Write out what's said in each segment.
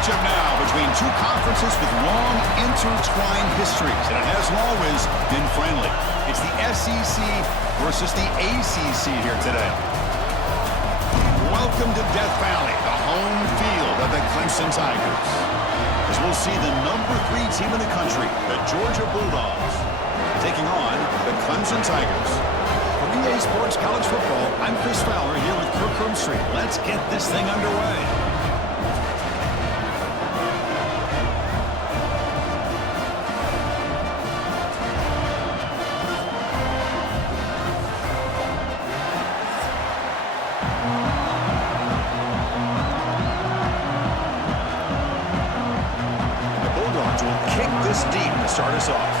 matchup now between two conferences with long intertwined histories, and it hasn't always been friendly. It's the SEC versus the ACC here today. Welcome to Death Valley, the home field of the Clemson Tigers. As we'll see the #3 team in the country, the Georgia Bulldogs, taking on the Clemson Tigers. For EA Sports College Football, I'm Chris Fowler here with Kirk Herbstreit. Let's get this thing underway. Deep to start us off.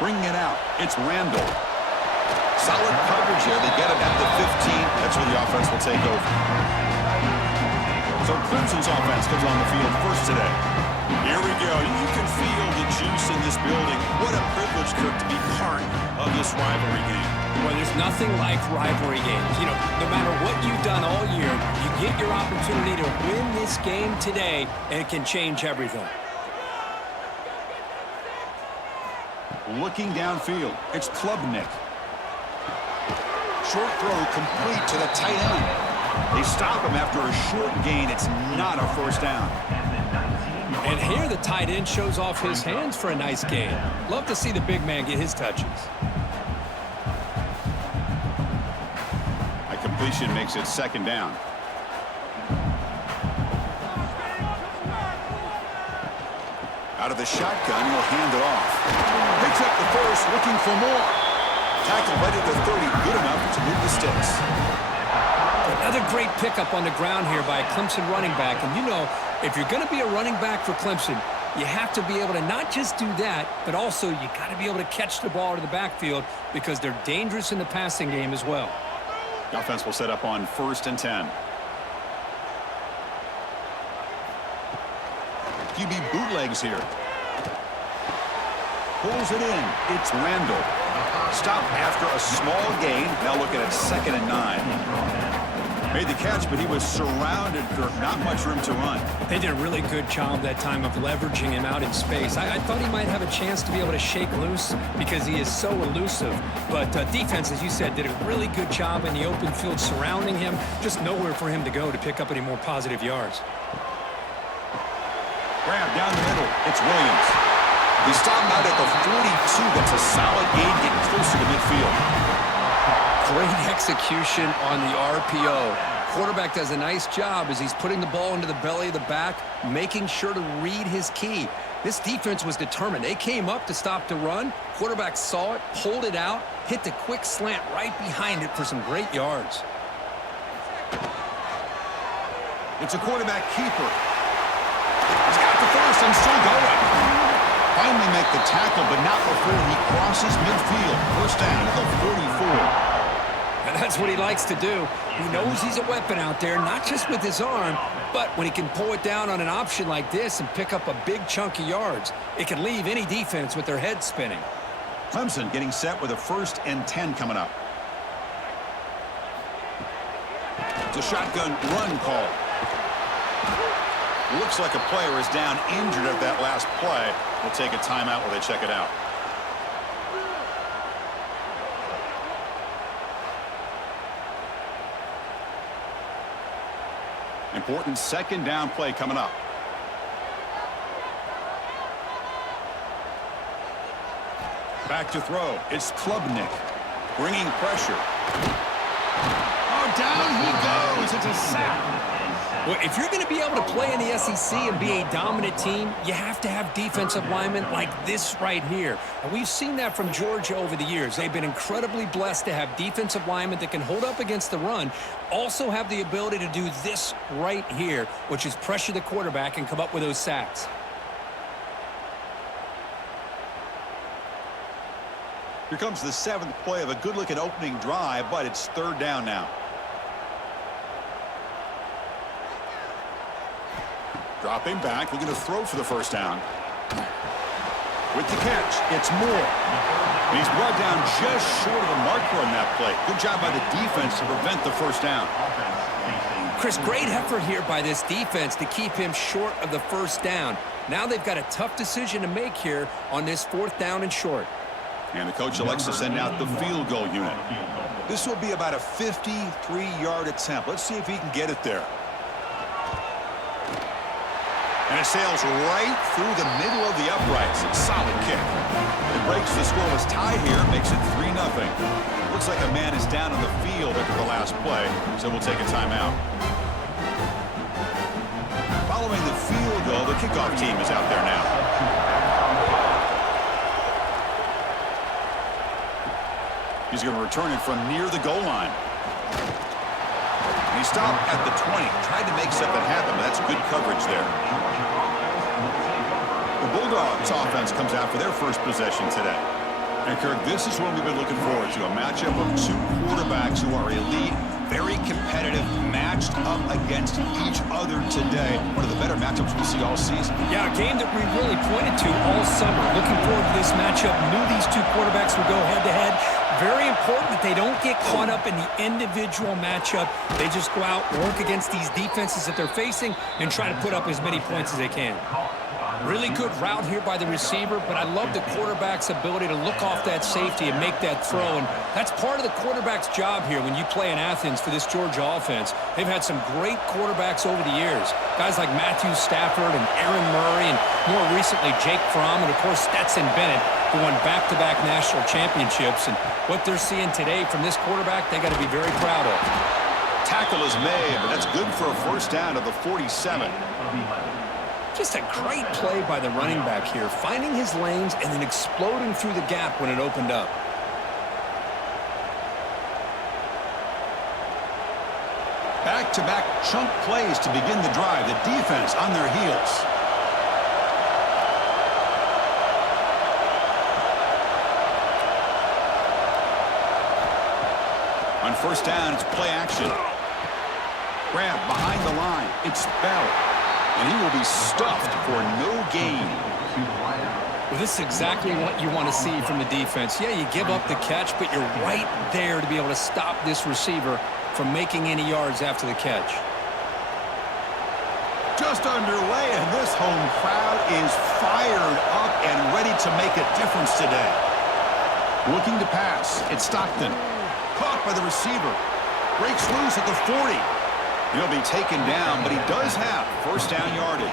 Bringing it out, it's Randall. Solid coverage here. They get it at the 15. That's where the offense will take over. So Clemson's offense comes on the field first today. Here we go. You can feel the juice in this building. What a privilege, Kirk, to be part of this rivalry game. Well, there's nothing like rivalry games. You know, no matter what you've done all year, you get your opportunity to win this game today, and it can change everything. Looking downfield, it's Klubnik. Short throw complete to the tight end. They stop him after a short gain. It's not a first down. And here the tight end shows off his hands for a nice gain. Love to see the big man get his touches. A completion makes it second down. Out of the shotgun, he'll hand it off. Picks up the first, looking for more. Tackle right at the 30, good enough to move the sticks. Another great pickup on the ground here by a Clemson running back. And you know, if you're going to be a running back for Clemson, you have to be able to not just do that, but also you got to be able to catch the ball to the backfield because they're dangerous in the passing game as well. The offense will set up on 1st and 10. QB bootlegs here. Pulls it in. It's Randall. Stop after a small gain. Now looking at 2nd and 9. Made the catch, but he was surrounded, Kirk. Not much room to run. They did a really good job that time of leveraging him out in space. I thought he might have a chance to be able to shake loose because he is so elusive. But defense, as you said, did a really good job in the open field surrounding him. Just nowhere for him to go to pick up any more positive yards. Grab down the middle. It's Williams. He stopped out at the 42. That's a solid gain, getting closer to midfield. Great execution on the RPO. Quarterback does a nice job as he's putting the ball into the belly of the back, making sure to read his key. This defense was determined. They came up to stop the run. Quarterback saw it, pulled it out, hit the quick slant right behind it for some great yards. It's a quarterback keeper. He's got the first and still going. Finally make the tackle, but not before he crosses midfield. First down at the 44. And that's what he likes to do. He knows he's a weapon out there, not just with his arm, but when he can pull it down on an option like this and pick up a big chunk of yards, it can leave any defense with their head spinning. Clemson getting set with a 1st and 10 coming up. It's a shotgun run call. Looks like a player is down injured at that last play. We'll take a timeout while they check it out. Important 2nd down play coming up. Back to throw. It's Klubnik bringing pressure. Oh, down he goes. It's a sack. Well, if you're going to be able to play in the SEC and be a dominant team, you have to have defensive linemen like this right here. And we've seen that from Georgia over the years. They've been incredibly blessed to have defensive linemen that can hold up against the run, also have the ability to do this right here, which is pressure the quarterback and come up with those sacks. Here comes the 7th play of a good-looking opening drive, but it's 3rd down now. Dropping back, looking to throw for the first down. With the catch, it's Moore. He's brought down just short of the marker on that play. Good job by the defense to prevent the first down. Chris, great effort here by this defense to keep him short of the first down. Now they've got a tough decision to make here on this 4th down and short. And the coach elects to send out the field goal unit. This will be about a 53-yard attempt. Let's see if he can get it there. And it sails right through the middle of the uprights. Solid kick. It breaks the scoreless tie here, makes it 3-0. Looks like a man is down on the field after the last play, so we'll take a timeout. Following the field goal, the kickoff team is out there now. He's going to return it from near the goal line. And he stopped at the 20. Tried to make something happen, but that's good coverage there. The Bulldogs offense comes out for their first possession today. And Kirk, this is what we've been looking forward to, a matchup of two quarterbacks who are elite, very competitive, matched up against each other today. One of the better matchups we'll see all season. Yeah, a game that we really pointed to all summer. Looking forward to this matchup. Knew these two quarterbacks would go head-to-head. Very important that they don't get caught up in the individual matchup. They just go out, work against these defenses that they're facing, and try to put up as many points as they can. Really good route here by the receiver, but I love the quarterback's ability to look off that safety and make that throw. And that's part of the quarterback's job here when you play in Athens for this Georgia offense. They've had some great quarterbacks over the years. Guys like Matthew Stafford and Aaron Murray, and more recently Jake Fromm, and of course Stetson Bennett, who won back-to-back national championships. And what they're seeing today from this quarterback, they got to be very proud of. Tackle is made, but that's good for a first down to the 47. Just a great play by the running back here, finding his lanes and then exploding through the gap when it opened up. Back-to-back chunk plays to begin the drive. The defense on their heels. On first down, it's play action. Grab behind the line. It's Bell. And he will be stuffed for no gain. Well, this is exactly what you want to see from the defense. Yeah, you give up the catch, but you're right there to be able to stop this receiver from making any yards after the catch. Just underway, and this home crowd is fired up and ready to make a difference today. Looking to pass. It's Stockton. Caught by the receiver. Breaks loose at the 40. He'll be taken down, but he does have first down yardage.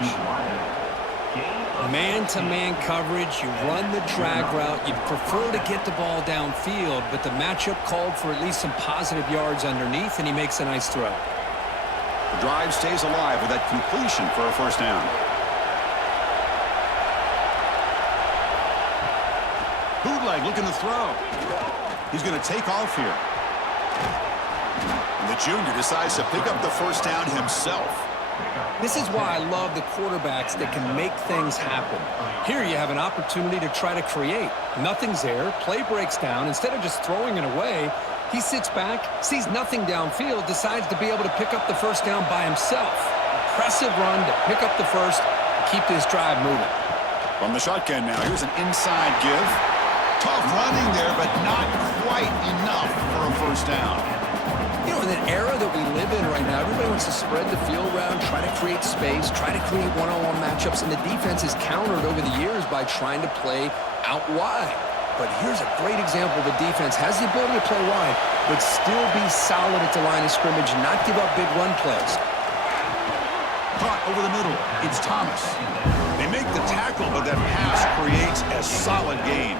Man-to-man coverage, you run the drag route. You prefer to get the ball downfield, but the matchup called for at least some positive yards underneath, and he makes a nice throw. The drive stays alive with that completion for a first down. Bootleg looking to throw. He's going to take off here. And the junior decides to pick up the first down himself. This is why I love the quarterbacks that can make things happen. Here you have an opportunity to try to create. Nothing's there. Play breaks down. Instead of just throwing it away, he sits back, sees nothing downfield, decides to be able to pick up the first down by himself. Impressive run to pick up the first and keep this drive moving. From the shotgun now, here's an inside give. Tough running there, but not quite enough for a first down. You know, in an era that we live in right now, everybody wants to spread the field around, try to create space, try to create one-on-one matchups, and the defense is countered over the years by trying to play out wide. But here's a great example. The defense has the ability to play wide, but still be solid at the line of scrimmage and not give up big run plays. Caught over the middle. It's Thomas. They make the tackle, but that pass creates a solid gain.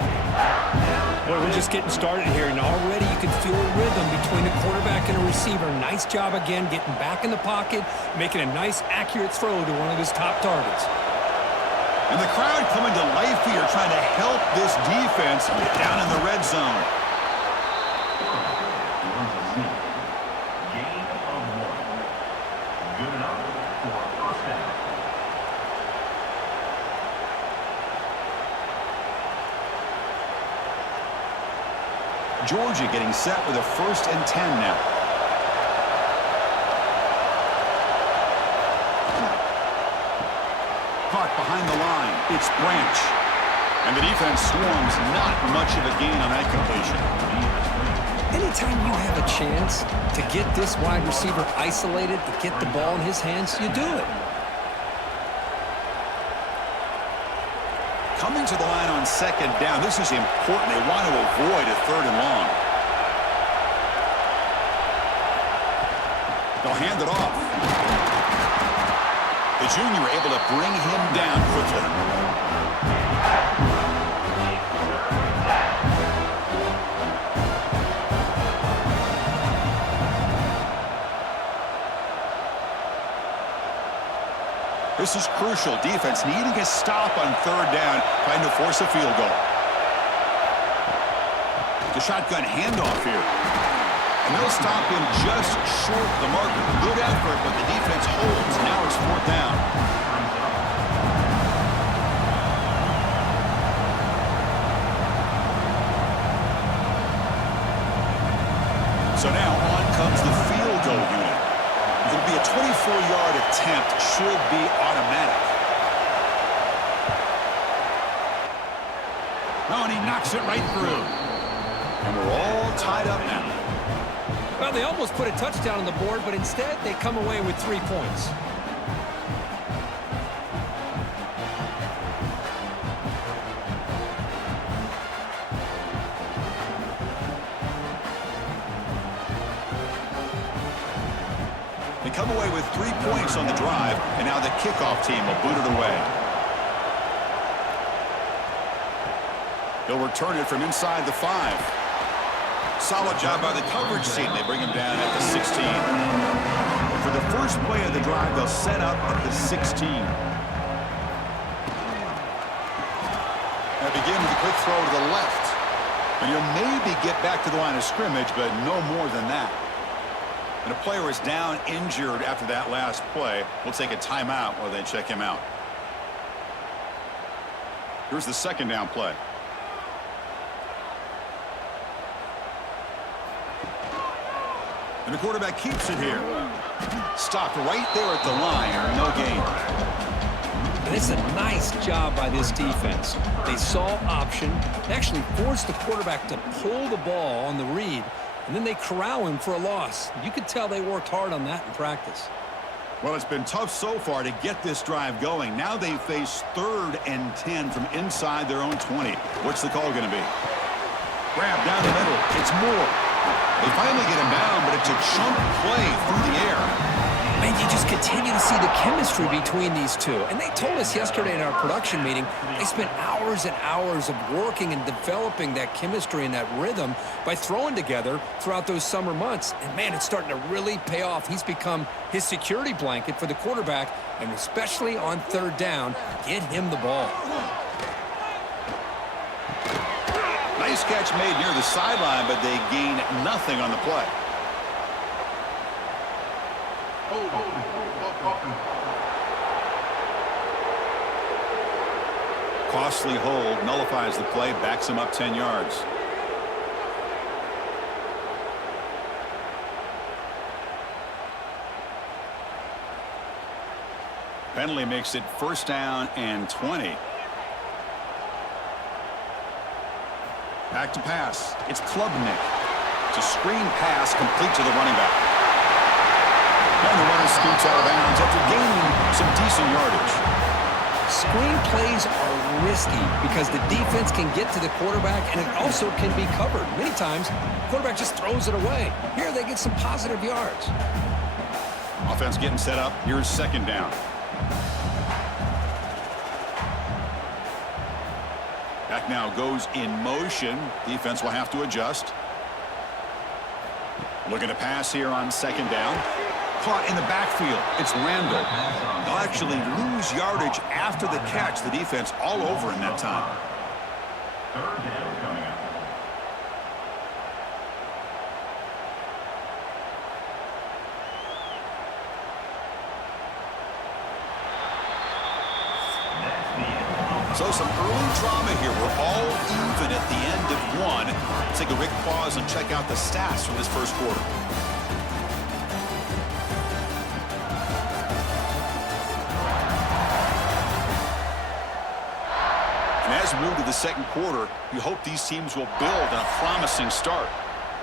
Well, we're just getting started here, and already you can feel a rhythm between a quarterback and a receiver. Nice job again getting back in the pocket, making a nice, accurate throw to one of his top targets. And the crowd coming to life here, trying to help this defense get down in the red zone. Georgia getting set with a 1st and 10 now. Caught behind the line. It's Branch. And the defense swarms, not much of a gain on that completion. Anytime you have a chance to get this wide receiver isolated, to get the ball in his hands, you do it. Coming to the line on second down, this is important. They want to avoid a third and long. They'll hand it off. The junior able to bring him down quickly. This is crucial. Defense needing a stop on third down, trying to force a field goal. The shotgun handoff here. And they'll stop him just short of the marker. Good effort, but the defense holds. Now it's fourth down. So now on comes the field goal unit. It'll be a 24-yard attempt. Should be automatic. Oh, and he knocks it right through. And we're all tied up now. Well, they almost put a touchdown on the board, but instead they come away with 3 points. They come away with 3 points on the drive, and now the kickoff team will boot it away. They'll return it from inside the 5. Solid job by the coverage team. They bring him down at the 16. For the first play of the drive, they'll set up at the 16. They begin with a quick throw to the left. And you'll maybe get back to the line of scrimmage, but no more than that. And a player is down injured after that last play. We'll take a timeout while they check him out. Here's the second down play. And the quarterback keeps it here. Stopped right there at the line. No gain. And it's a nice job by this defense. They saw option. They actually forced the quarterback to pull the ball on the read, and then they corral him for a loss. You could tell they worked hard on that in practice. Well, it's been tough so far to get this drive going. Now they face 3rd and 10 from inside their own 20. What's the call going to be? Grab down the middle. It's Moore. They finally get him down, but it's a chunk play through the air. Man, you just continue to see the chemistry between these two. And they told us yesterday in our production meeting, they spent hours and hours of working and developing that chemistry and that rhythm by throwing together throughout those summer months. And, man, it's starting to really pay off. He's become his security blanket for the quarterback, and especially on third down, get him the ball. Nice catch made near the sideline, but they gain nothing on the play. Costly hold, nullifies the play, backs him up 10 yards. Penalty makes it 1st down and 20. Back to pass. It's Klubnik. It's a screen pass complete to the running back. And the runner scoots out of bounds after gaining some decent yardage. Screen plays are risky because the defense can get to the quarterback, and it also can be covered. Many times, the quarterback just throws it away. Here they get some positive yards. Offense getting set up. Here's 2nd down. Back now goes in motion. Defense will have to adjust. Looking to pass here on 2nd down. Caught in the backfield. It's Randall. They'll actually lose yardage after the catch. The defense all over in that time. 3rd down coming up. So some early drama here. We're all even at the end of one. Let's take a quick pause and check out the stats from this first quarter. And as we move to the second quarter, you hope these teams will build on a promising start.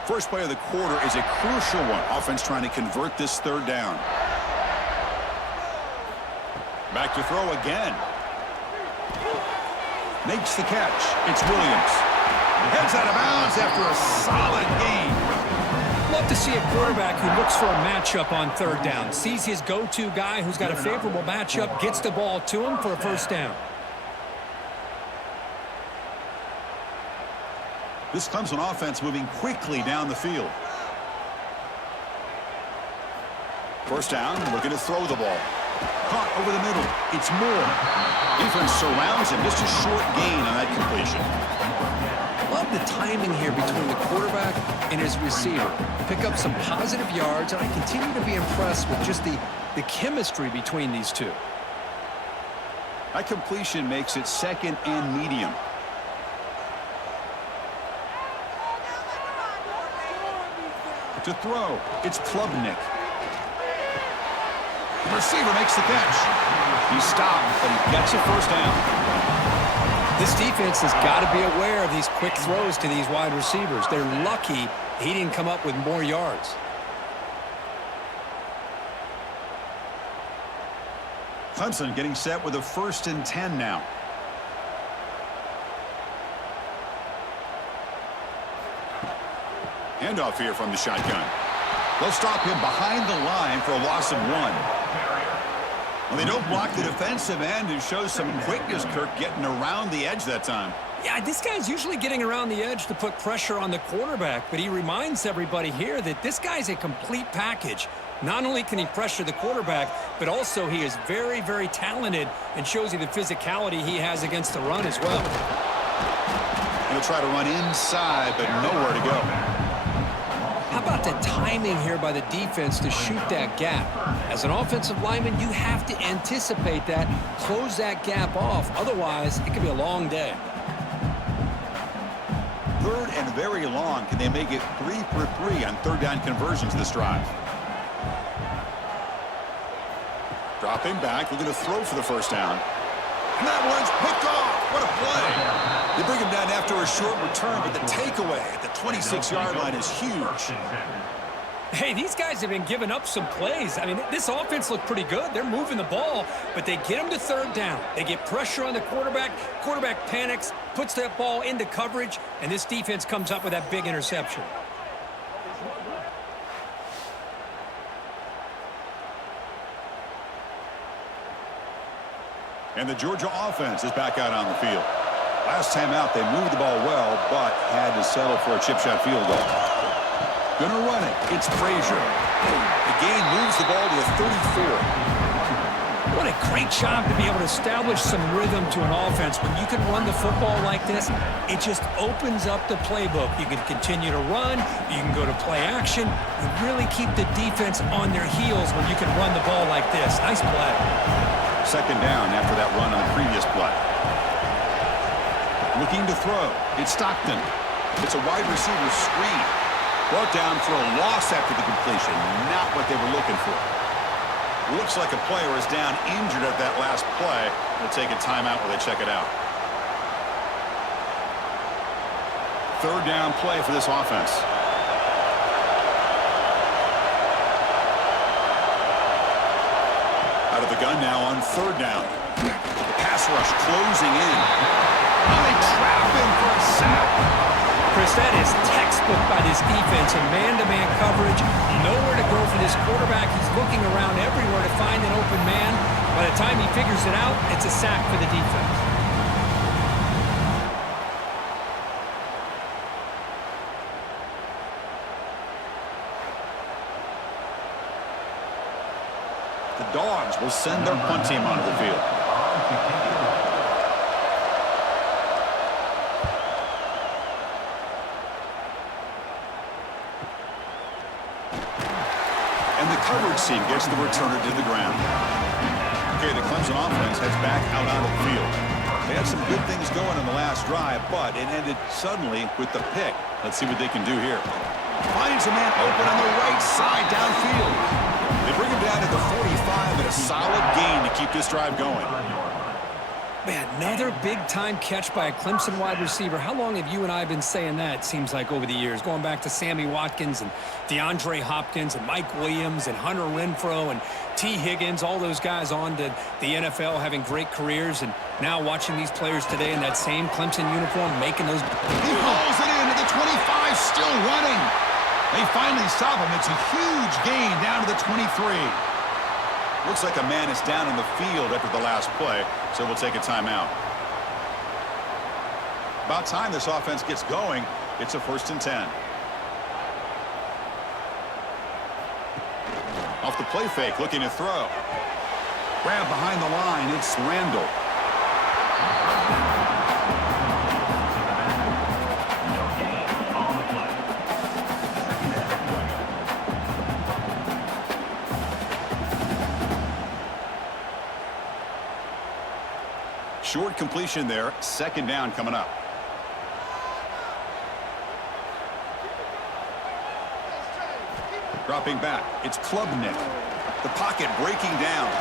First play of the quarter is a crucial one. Offense trying to convert this third down. Back to throw again. Makes the catch. It's Williams. Heads out of bounds after a solid gain. Love to see a quarterback who looks for a matchup on third down. Sees his go-to guy who's got a favorable matchup, gets the ball to him for a first down. This Clemson offense moving quickly down the field. First down, looking to throw the ball. Caught over the middle. It's Moore. Defense surrounds him. Just a short gain on that completion. Love the timing here between the quarterback and his receiver. Pick up some positive yards, and I continue to be impressed with just the chemistry between these two. That completion makes it second and medium. To throw, it's Klubnik. The receiver makes the catch. He's stopped, but he gets a first down. This defense has got to be aware of these quick throws to these wide receivers. They're lucky he didn't come up with more yards. Clemson getting set with a 1st and 10 now. Handoff here from the shotgun. They'll stop him behind the line for a loss of 1. Well, they don't block the defensive end, who shows some quickness, Kirk, getting around the edge that time. Yeah, this guy's usually getting around the edge to put pressure on the quarterback, but he reminds everybody here that this guy's a complete package. Not only can he pressure the quarterback, but also he is very, very talented and shows you the physicality he has against the run as well. He'll try to run inside, but nowhere to go. How about the timing here by the defense to shoot that gap? As an offensive lineman, you have to anticipate that, close that gap off. Otherwise, it could be a long day. 3rd and very long. Can they make it 3 for 3 on third down conversions this drive? Dropping back, looking to throw for the first down. And that one's picked off. What a play. They bring him down after a short return, but the takeaway at the 26-yard line is huge. Hey, these guys have been giving up some plays. I mean, this offense looked pretty good. They're moving the ball, but they get him to third down. They get pressure on the quarterback. Quarterback panics, puts that ball into coverage, and this defense comes up with that big interception. And the Georgia offense is back out on the field. Last time out, they moved the ball well, but had to settle for a chip shot field goal. Gonna run it. It's Frazier. The gain moves the ball to the 34. What a great job to be able to establish some rhythm to an offense. When you can run the football like this, it just opens up the playbook. You can continue to run. You can go to play action. You really keep the defense on their heels when you can run the ball like this. Nice play. Second down after that run on the previous play. Looking to throw. It's Stockton. It's a wide receiver screen. Brought down for a loss after the completion. Not what they were looking for. Looks like a player is down injured at that last play. They'll take a timeout while they check it out. Third down play for this offense. Out of the gun now on third down. Pass rush closing in. They trap him for a sack. Chris, that is textbook by this defense in man-to-man coverage. Nowhere to go for this quarterback. He's looking around everywhere to find an open man. By the time he figures it out, it's a sack for the defense. The Dogs will send their punt team onto the field. And the coverage team gets the returner to the ground. Okay, the Clemson offense heads back out onto the field. They had some good things going in the last drive, but it ended suddenly with the pick. Let's see what they can do here. Finds a man open on the right side downfield. They bring him down to the 45 and a solid gain to keep this drive going. Man, another big-time catch by a Clemson wide receiver. How long have you and I been saying that, it seems like, over the years? Going back to Sammy Watkins and DeAndre Hopkins and Mike Williams and Hunter Renfrow and T. Higgins, all those guys on to the NFL having great careers. And now watching these players today in that same Clemson uniform making those... He hauls it in to the 25, still running. They finally stop him. It's a huge gain down to the 23. Looks like a man is down in the field after the last play, so we'll take a timeout. About time this offense gets going. It's a 1st and 10. Off the play fake, looking to throw. Grab behind the line, it's Randall. Short completion there. 2nd down coming up. Dropping back. It's Klubnik. The pocket breaking down.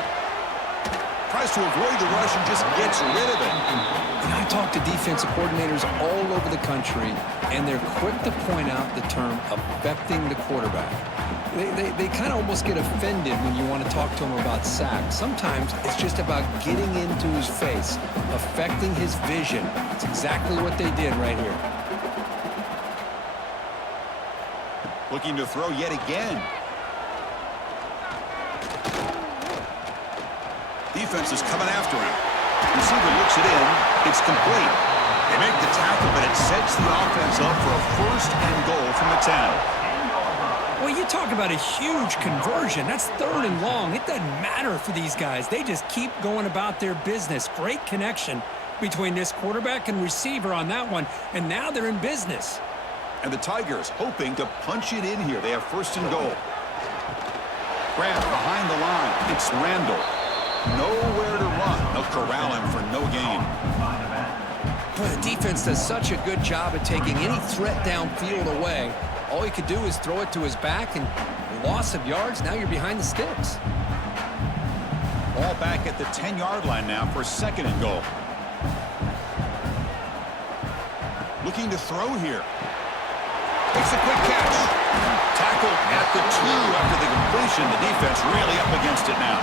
Tries to avoid the rush and just gets rid of it. And I talk to defensive coordinators all over the country, and they're quick to point out the term affecting the quarterback. They kind of almost get offended when you want to talk to them about sacks. Sometimes it's just about getting into his face, affecting his vision. It's exactly what they did right here. Looking to throw yet again. Defense is coming after him. Receiver looks it in. It's complete. They make the tackle, but it sets the offense up for a 1st and goal from the 10. Well, you talk about a huge conversion. That's 3rd and long. It doesn't matter for these guys. They just keep going about their business. Great connection between this quarterback and receiver on that one, and now they're in business. And the Tigers hoping to punch it in here. They have 1st and goal. Grab behind the line. It's Randall. Nowhere to run. They'll corral him for no gain. Boy, the defense does such a good job at taking any threat downfield away. All he could do is throw it to his back, and loss of yards, now you're behind the sticks. Ball back at the 10-yard line now for 2nd and goal. Looking to throw here. Makes a quick catch. Tackled at the 2 after the completion. The defense really up against it now.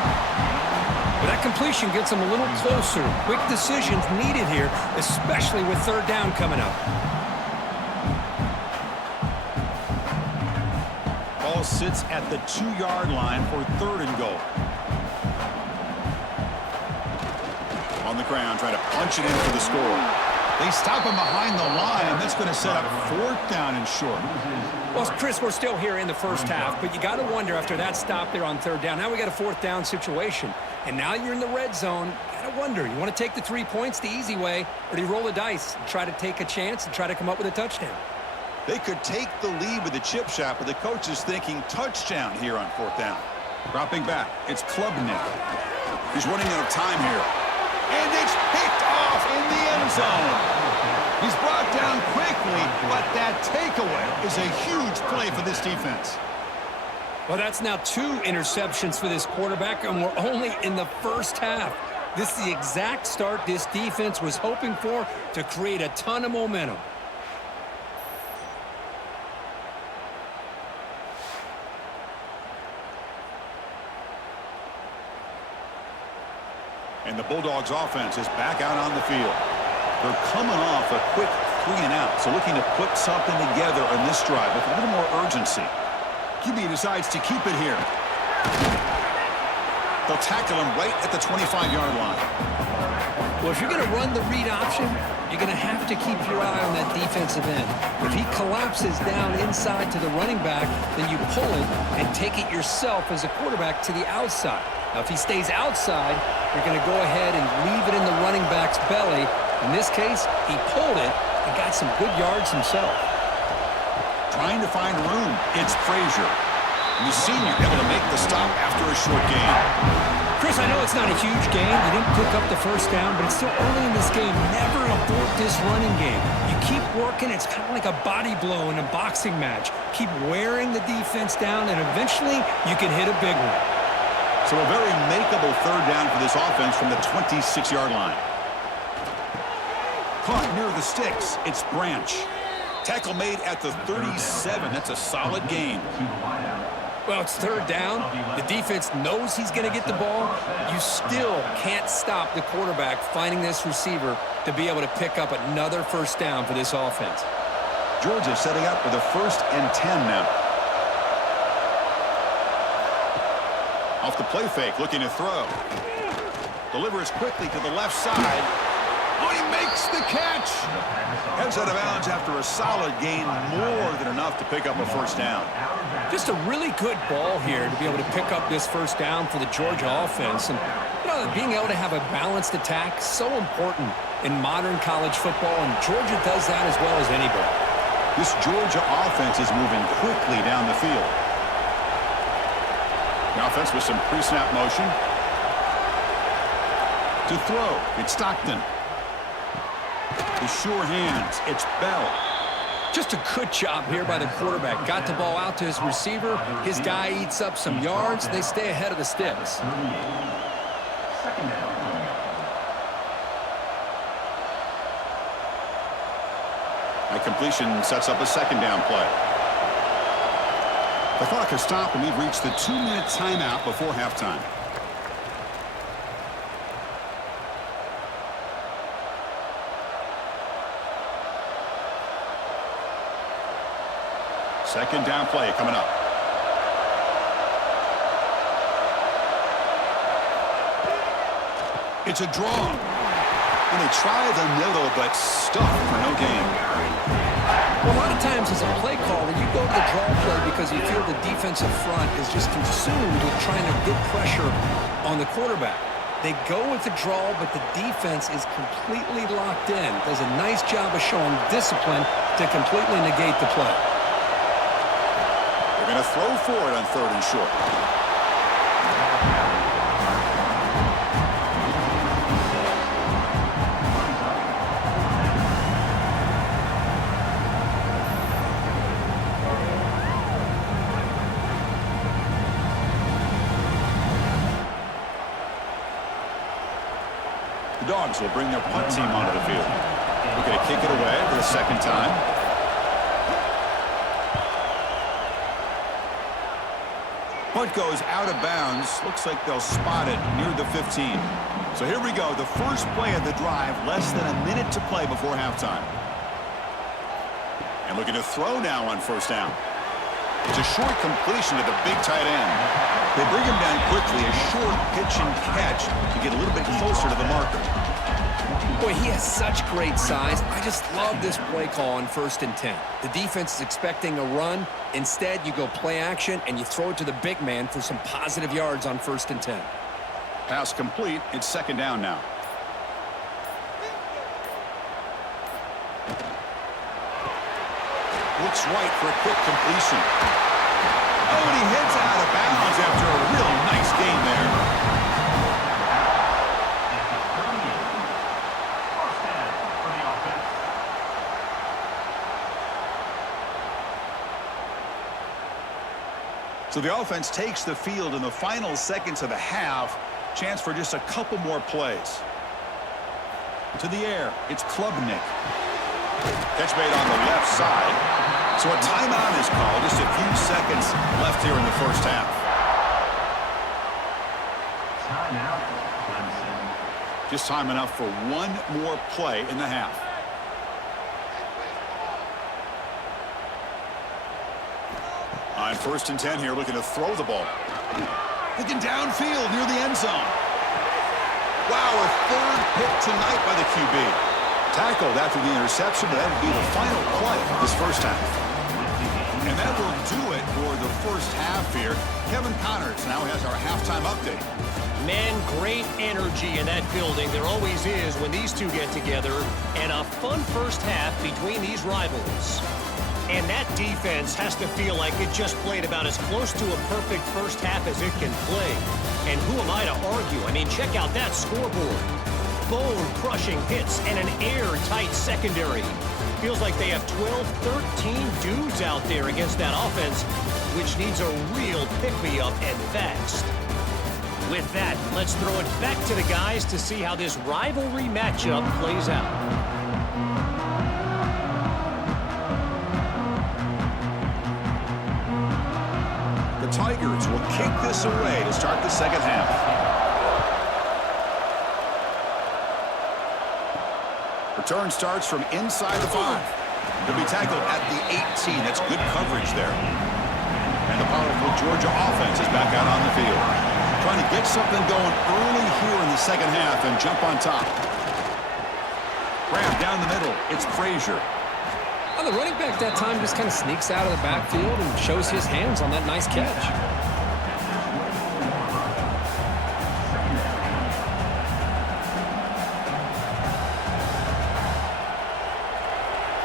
But that completion gets them a little closer. Quick decisions needed here, especially with 3rd down coming up. Ball sits at the 2-yard line for 3rd and goal. On the ground, trying to punch it in for the score. They stop him behind the line. That's going to set up 4th down and short. Well, Chris, we're still here in the 1st half, but you got to wonder after that stop there on 3rd down. Now we got a 4th down situation, and now you're in the red zone. You got to wonder, you want to take the 3 points the easy way, or do you roll the dice and try to take a chance and try to come up with a touchdown? They could take the lead with the chip shot, but the coach is thinking touchdown here on 4th down. Dropping back, it's Klubnik. He's running out of time here. And it's picked off in the end zone. He's brought down quickly, but that takeaway is a huge play for this defense. Well, that's now 2 interceptions for this quarterback, and we're only in the 1st half. This is the exact start this defense was hoping for to create a ton of momentum. And the Bulldogs offense is back out on the field. They're coming off a quick 3-and-out, so looking to put something together on this drive with a little more urgency. QB decides to keep it here. They'll tackle him right at the 25-yard line. Well, if you're going to run the read option, you're going to have to keep your eye on that defensive end. If he collapses down inside to the running back, then you pull it and take it yourself as a quarterback to the outside. Now, if he stays outside, you're going to go ahead and leave it in the running back's belly. In this case, he pulled it and got some good yards himself. Trying to find room. It's Frazier. The senior able to make the stop after a short gain. Chris, I know it's not a huge gain. You didn't pick up the 1st down, but it's still early in this game. Never abort this running game. You keep working. It's kind of like a body blow in a boxing match. Keep wearing the defense down, and eventually you can hit a big one. So a very makeable 3rd down for this offense from the 26-yard line. Caught near the sticks. It's Branch. Tackle made at the 37. That's a solid gain. Well, it's third down. The defense knows he's going to get the ball. You still can't stop the quarterback finding this receiver to be able to pick up another first down for this offense. Georgia setting up for the 1st and 10 now. Off the play fake, looking to throw. Delivers quickly to the left side. Oh, he makes the catch. Heads out of bounds after a solid gain, more than enough to pick up a first down. Just a really good ball here to be able to pick up this first down for the Georgia offense. And, you know, being able to have a balanced attack, so important in modern college football, and Georgia does that as well as anybody. This Georgia offense is moving quickly down the field. The offense with some pre-snap motion. To throw, it's Stockton. The sure hands, it's Bell. Just a good job here by the quarterback. Got the ball out to his receiver. His guy eats up some yards. They stay ahead of the sticks. That completion sets up a second down play. The clock has stopped, and we've reached the 2-minute timeout before halftime. Second down play coming up. It's a draw. And they try the middle, but stuck for no gain. Well, a lot of times as a play caller, you go to the draw play because you feel the defensive front is just consumed with trying to get pressure on the quarterback. They go with the draw, but the defense is completely locked in. Does a nice job of showing discipline to completely negate the play. They're going to throw for it on 3rd and short. The Dogs will bring their punt team onto the field. Looking to kick it away for the second time. Punt goes out of bounds. Looks like they'll spot it near the 15. So here we go. The first play of the drive. Less than a minute to play before halftime. And looking to throw now on first down. It's a short completion to the big tight end. They bring him down quickly. A short pitch and catch to get a little bit closer to the marker. Boy, he has such great size. I just love this play call on 1st and 10. The defense is expecting a run. Instead, you go play action, and you throw it to the big man for some positive yards on 1st and 10. Pass complete. It's second down now. Looks right for a quick completion. Oh, and he heads out of bounds after a real nice gain there. So the offense takes the field in the final seconds of the half. Chance for just a couple more plays. To the air, it's Klubnik. Catch made on the left side. So a timeout is called. Just a few seconds left here in the first half. Timeout, Clemson. Just time enough for one more play in the half. On 1st and 10 here, looking to throw the ball. Looking downfield near the end zone. Wow, a 3rd pick tonight by the QB. Tackled after the interception, but that would be the final play of this first half. And that will do it for the first half here. Kevin Connors now has our halftime update. Man, great energy in that building. There always is when these two get together. And a fun first half between these rivals. And that defense has to feel like it just played about as close to a perfect first half as it can play. And who am I to argue? I mean, check out that scoreboard. Bone-crushing hits and an airtight secondary. Feels like they have 12, 13 dudes out there against that offense, which needs a real pick-me-up and fast. With that, let's throw it back to the guys to see how this rivalry matchup plays out. Tigers will kick this away to start the second half. Return starts from inside the 5. He'll be tackled at the 18. That's good coverage there. And the powerful Georgia offense is back out on the field. Trying to get something going early here in the second half and jump on top. Grab down the middle. It's Frazier. Well, the running back that time just kind of sneaks out of the backfield and shows his hands on that nice catch.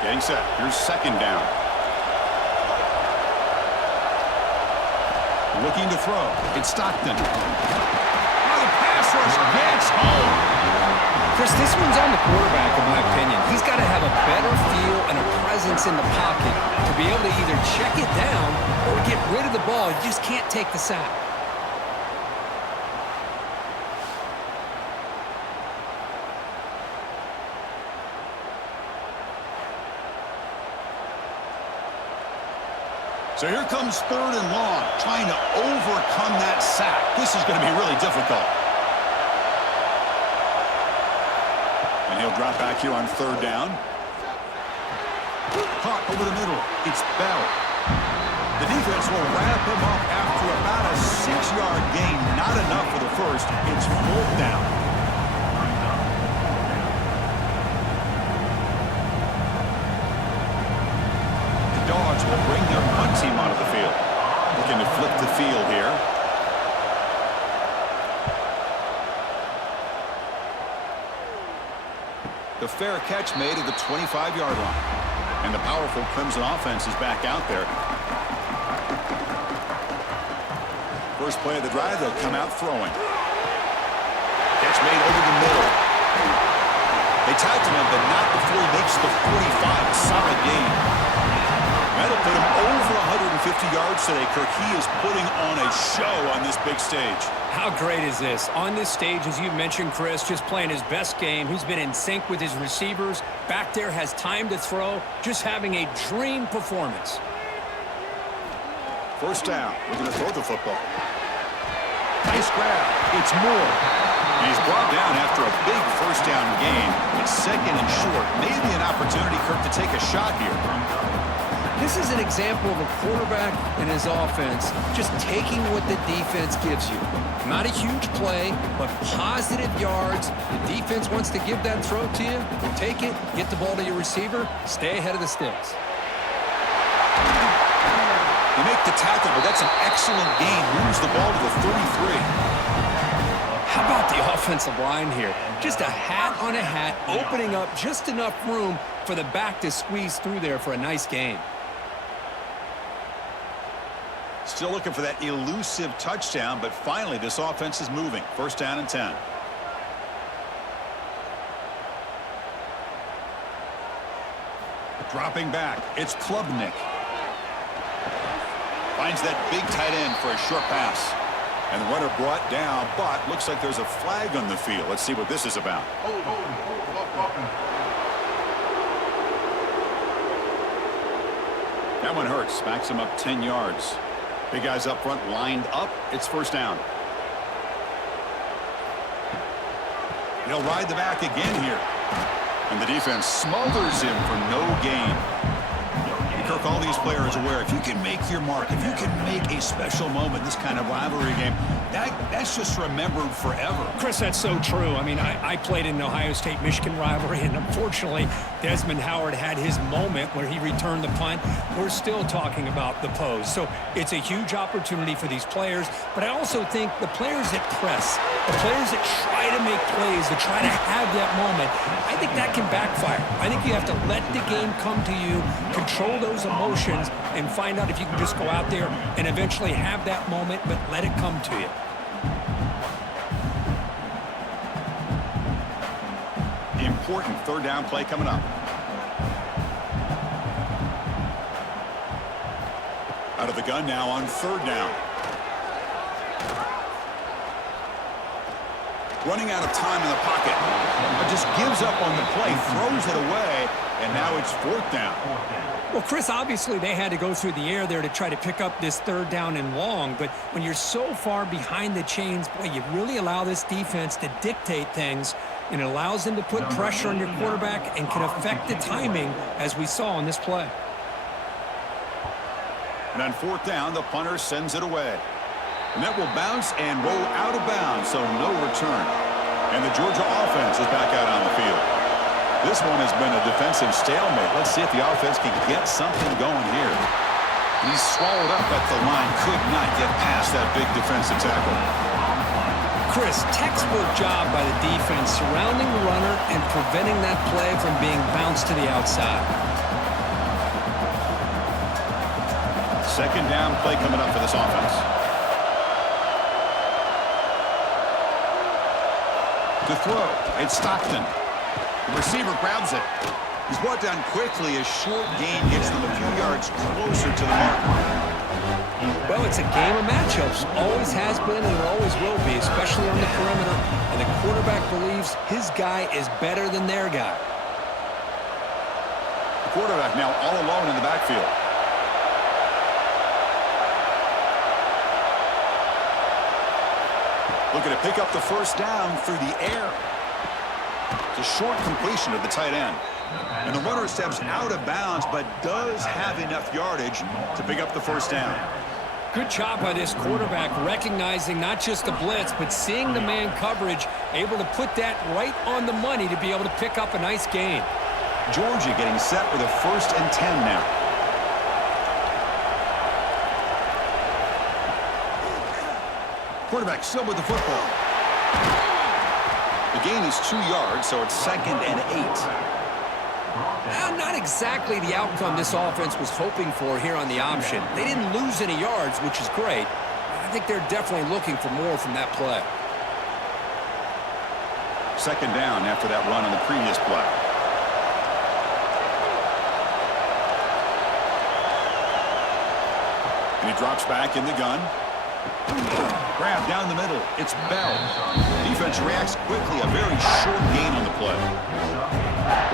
Getting set. Here's second down. Looking to throw. It's Stockton. Now the pass rush gets home. Chris, this one's on the quarterback, in my opinion. He's got to have a better feel and a presence in the pocket to be able to either check it down or get rid of the ball. You just can't take the sack. So here comes third and long, trying to overcome that sack. This is going to be really difficult. And he'll drop back here on third down. Caught over the middle. It's Bell. The defense will wrap him up after about a 6-yard gain. Not enough for the first. It's fourth down. The Dogs will bring their punt team onto the field. Looking to flip the field here. The fair catch made at the 25-yard line. And the powerful Clemson offense is back out there. First play of the drive, they'll come out throwing. Catch made over the middle. They tackle him, but not before he makes the 45. A solid gain. That'll put him over 150 yards today, Kirk. He is putting on a show on this big stage. How great is this? On this stage, as you mentioned, Chris, just playing his best game. He's been in sync with his receivers. Back there, has time to throw. Just having a dream performance. First down. We're going to throw the football. Nice grab. It's Moore. He's brought down after a big first down gain. It's second and short. Maybe an opportunity, Kirk, to take a shot here. This is an example of a quarterback and his offense just taking what the defense gives you. Not a huge play, but positive yards. The defense wants to give that throw to you. Take it, get the ball to your receiver, stay ahead of the sticks. You make the tackle, but that's an excellent gain. Moves the ball to the 33. How about the offensive line here? Just a hat on a hat, opening up just enough room for the back to squeeze through there for a nice gain. Still looking for that elusive touchdown, but finally this offense is moving. First down and 10. Dropping back, it's Klubnik. Finds that big tight end for a short pass. And the runner brought down, but looks like there's a flag on the field. Let's see what this is about. That one hurts. Backs him up 10 yards. Big guys up front lined up. It's first down. He'll ride the back again here. And the defense smothers him for no gain. Kirk, all these players aware, if you can make your mark, if you can make a special moment, this kind of rivalry game, that's just remembered forever. Chris, that's so true. I mean, I played in an Ohio State-Michigan rivalry, and unfortunately, Desmond Howard had his moment where he returned the punt. We're still talking about the pose. So it's a huge opportunity for these players, but I also think the players that press, the players that try to make plays, that try to have that moment, I think that can backfire. I think you have to let the game come to you, control those emotions, and find out if you can just go out there and eventually have that moment, but let it come to you. Important third down play coming up. Out of the gun now on third down. Running out of time in the pocket. But just gives up on the play, throws it away, And now it's 4th down. Well, Chris, obviously they had to go through the air there to try to pick up this 3rd down and long, but when you're so far behind the chains, boy, you really allow this defense to dictate things, and it allows them to put pressure on your quarterback and can affect the timing, as we saw on this play. And on 4th down, the punter sends it away. And that will bounce and roll out of bounds, so no return. And the Georgia offense is back out on the field. This one has been a defensive stalemate. Let's see if the offense can get something going here. He's swallowed up at the line. Could not get past that big defensive tackle. Chris, textbook job by the defense surrounding the runner and preventing that play from being bounced to the outside. 2nd down play coming up for this offense. To throw, it's Stockton. The receiver grabs it. He's brought down quickly as short gain gets them a few yards closer to the mark. Well, it's a game of matchups. Always has been and it always will be, especially on the perimeter. And the quarterback believes his guy is better than their guy. The quarterback now all alone in the backfield. Looking to pick up the 1st down through the air. It's a short completion to the tight end. And the runner steps out of bounds, but does have enough yardage to pick up the 1st down. Good job by this quarterback, recognizing not just the blitz, but seeing the man coverage, able to put that right on the money to be able to pick up a nice gain. Georgia getting set with a 1st and 10 now. Quarterback still with the football. The gain is 2 yards, so it's 2nd and 8. Well, not exactly the outcome this offense was hoping for here on the option. They didn't lose any yards, which is great. I think they're definitely looking for more from that play. 2nd down after that run on the previous play. And he drops back in the gun. Grab down the middle. It's Bell. Defense reacts quickly. A very short gain on the play.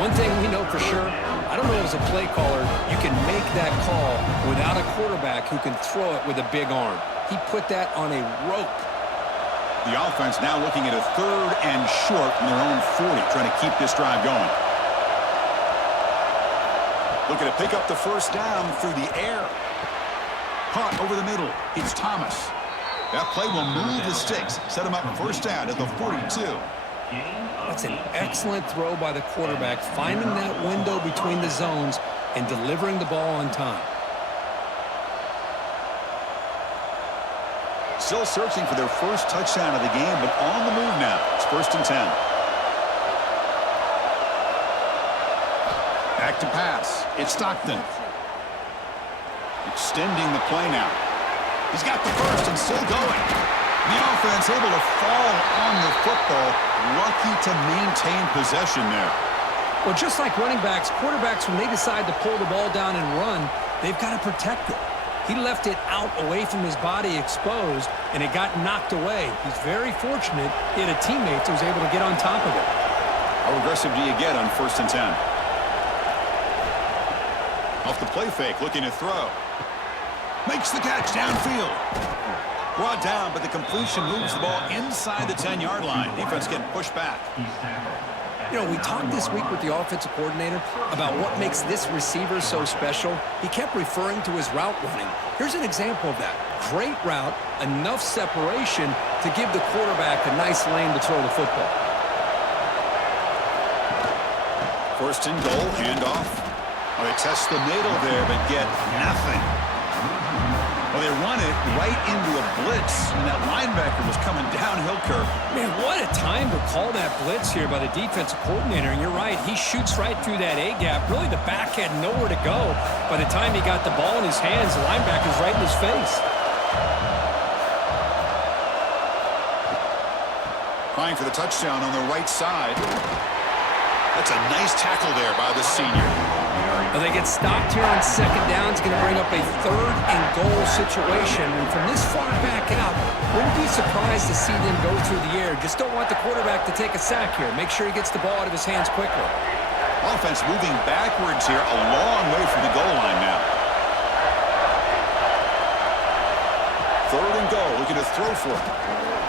One thing we know for sure, I don't know as a play caller, you can make that call without a quarterback who can throw it with a big arm. He put that on a rope. The offense now looking at a 3rd and short from their own 40, trying to keep this drive going. Looking to pick up the 1st down through the air. Caught over the middle. It's Thomas. That play will move the sticks. Set him up 1st down at the 42. That's an excellent throw by the quarterback, finding that window between the zones and delivering the ball on time. Still searching for their 1st touchdown of the game, but on the move now. It's 1st and 10. Back to pass. It's Stockton. Extending the play now. He's got the 1st and still going. The offense able to fall on the football. Lucky to maintain possession there. Well, just like running backs, quarterbacks, when they decide to pull the ball down and run, they've got to protect it. He left it out away from his body exposed, and it got knocked away. He's very fortunate he had a teammate who was able to get on top of it. How aggressive do you get on 1st and 10? Off the play fake, looking to throw. Makes the catch downfield. Brought down, but the completion moves the ball inside the 10-yard line. Defense getting pushed back. You know, we talked this week with the offensive coordinator about what makes this receiver so special. He kept referring to his route running. Here's an example of that. Great route, enough separation to give the quarterback a nice lane to throw the football. 1st and goal, handoff. Oh, they test the middle there, but get nothing. Well, they run it right into a blitz, and that linebacker was coming downhill curve. Man, what a time to call that blitz here by the defensive coordinator. And you're right, he shoots right through that A-gap. Really, the back had nowhere to go. By the time he got the ball in his hands, the linebacker's right in his face. Trying for the touchdown on the right side. That's a nice tackle there by the senior. Well, they get stopped here on 2nd down. It's going to bring up a 3rd and goal situation. And from this far back out, wouldn't be surprised to see them go through the air. Just don't want the quarterback to take a sack here. Make sure he gets the ball out of his hands quickly. Offense moving backwards here, a long way from the goal line now. 3rd and goal, looking to throw for it.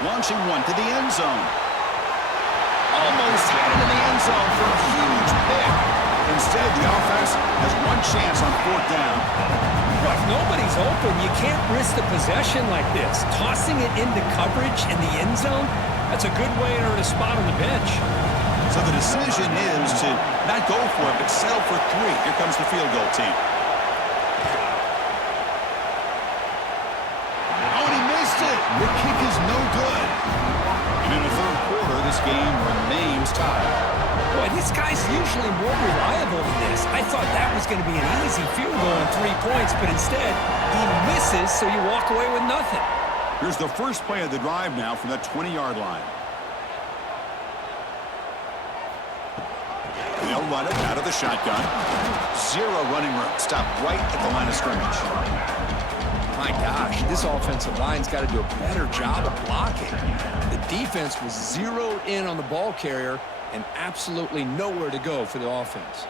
Launching one to the end zone. Almost had it in the end zone for a huge pick. Instead, the offense has one chance on 4th down. Well, if nobody's open, you can't risk the possession like this. Tossing it into coverage in the end zone, that's a good way to earn a spot on the bench. So the decision is to not go for it, but settle for 3. Here comes the field goal team. Oh, and he missed it. The kick is no good. And in the 3rd quarter, this game remains tied. Boy, this guy's usually more reliable than this. I thought that was going to be an easy field goal and 3 points, but instead, he misses, so you walk away with nothing. Here's the first play of the drive now from the 20-yard line. They'll run it out of the shotgun. 0 running room. Stop right at the line of scrimmage. My gosh, this offensive line's got to do a better job of blocking. The defense was zeroed in on the ball carrier and absolutely nowhere to go for the offense.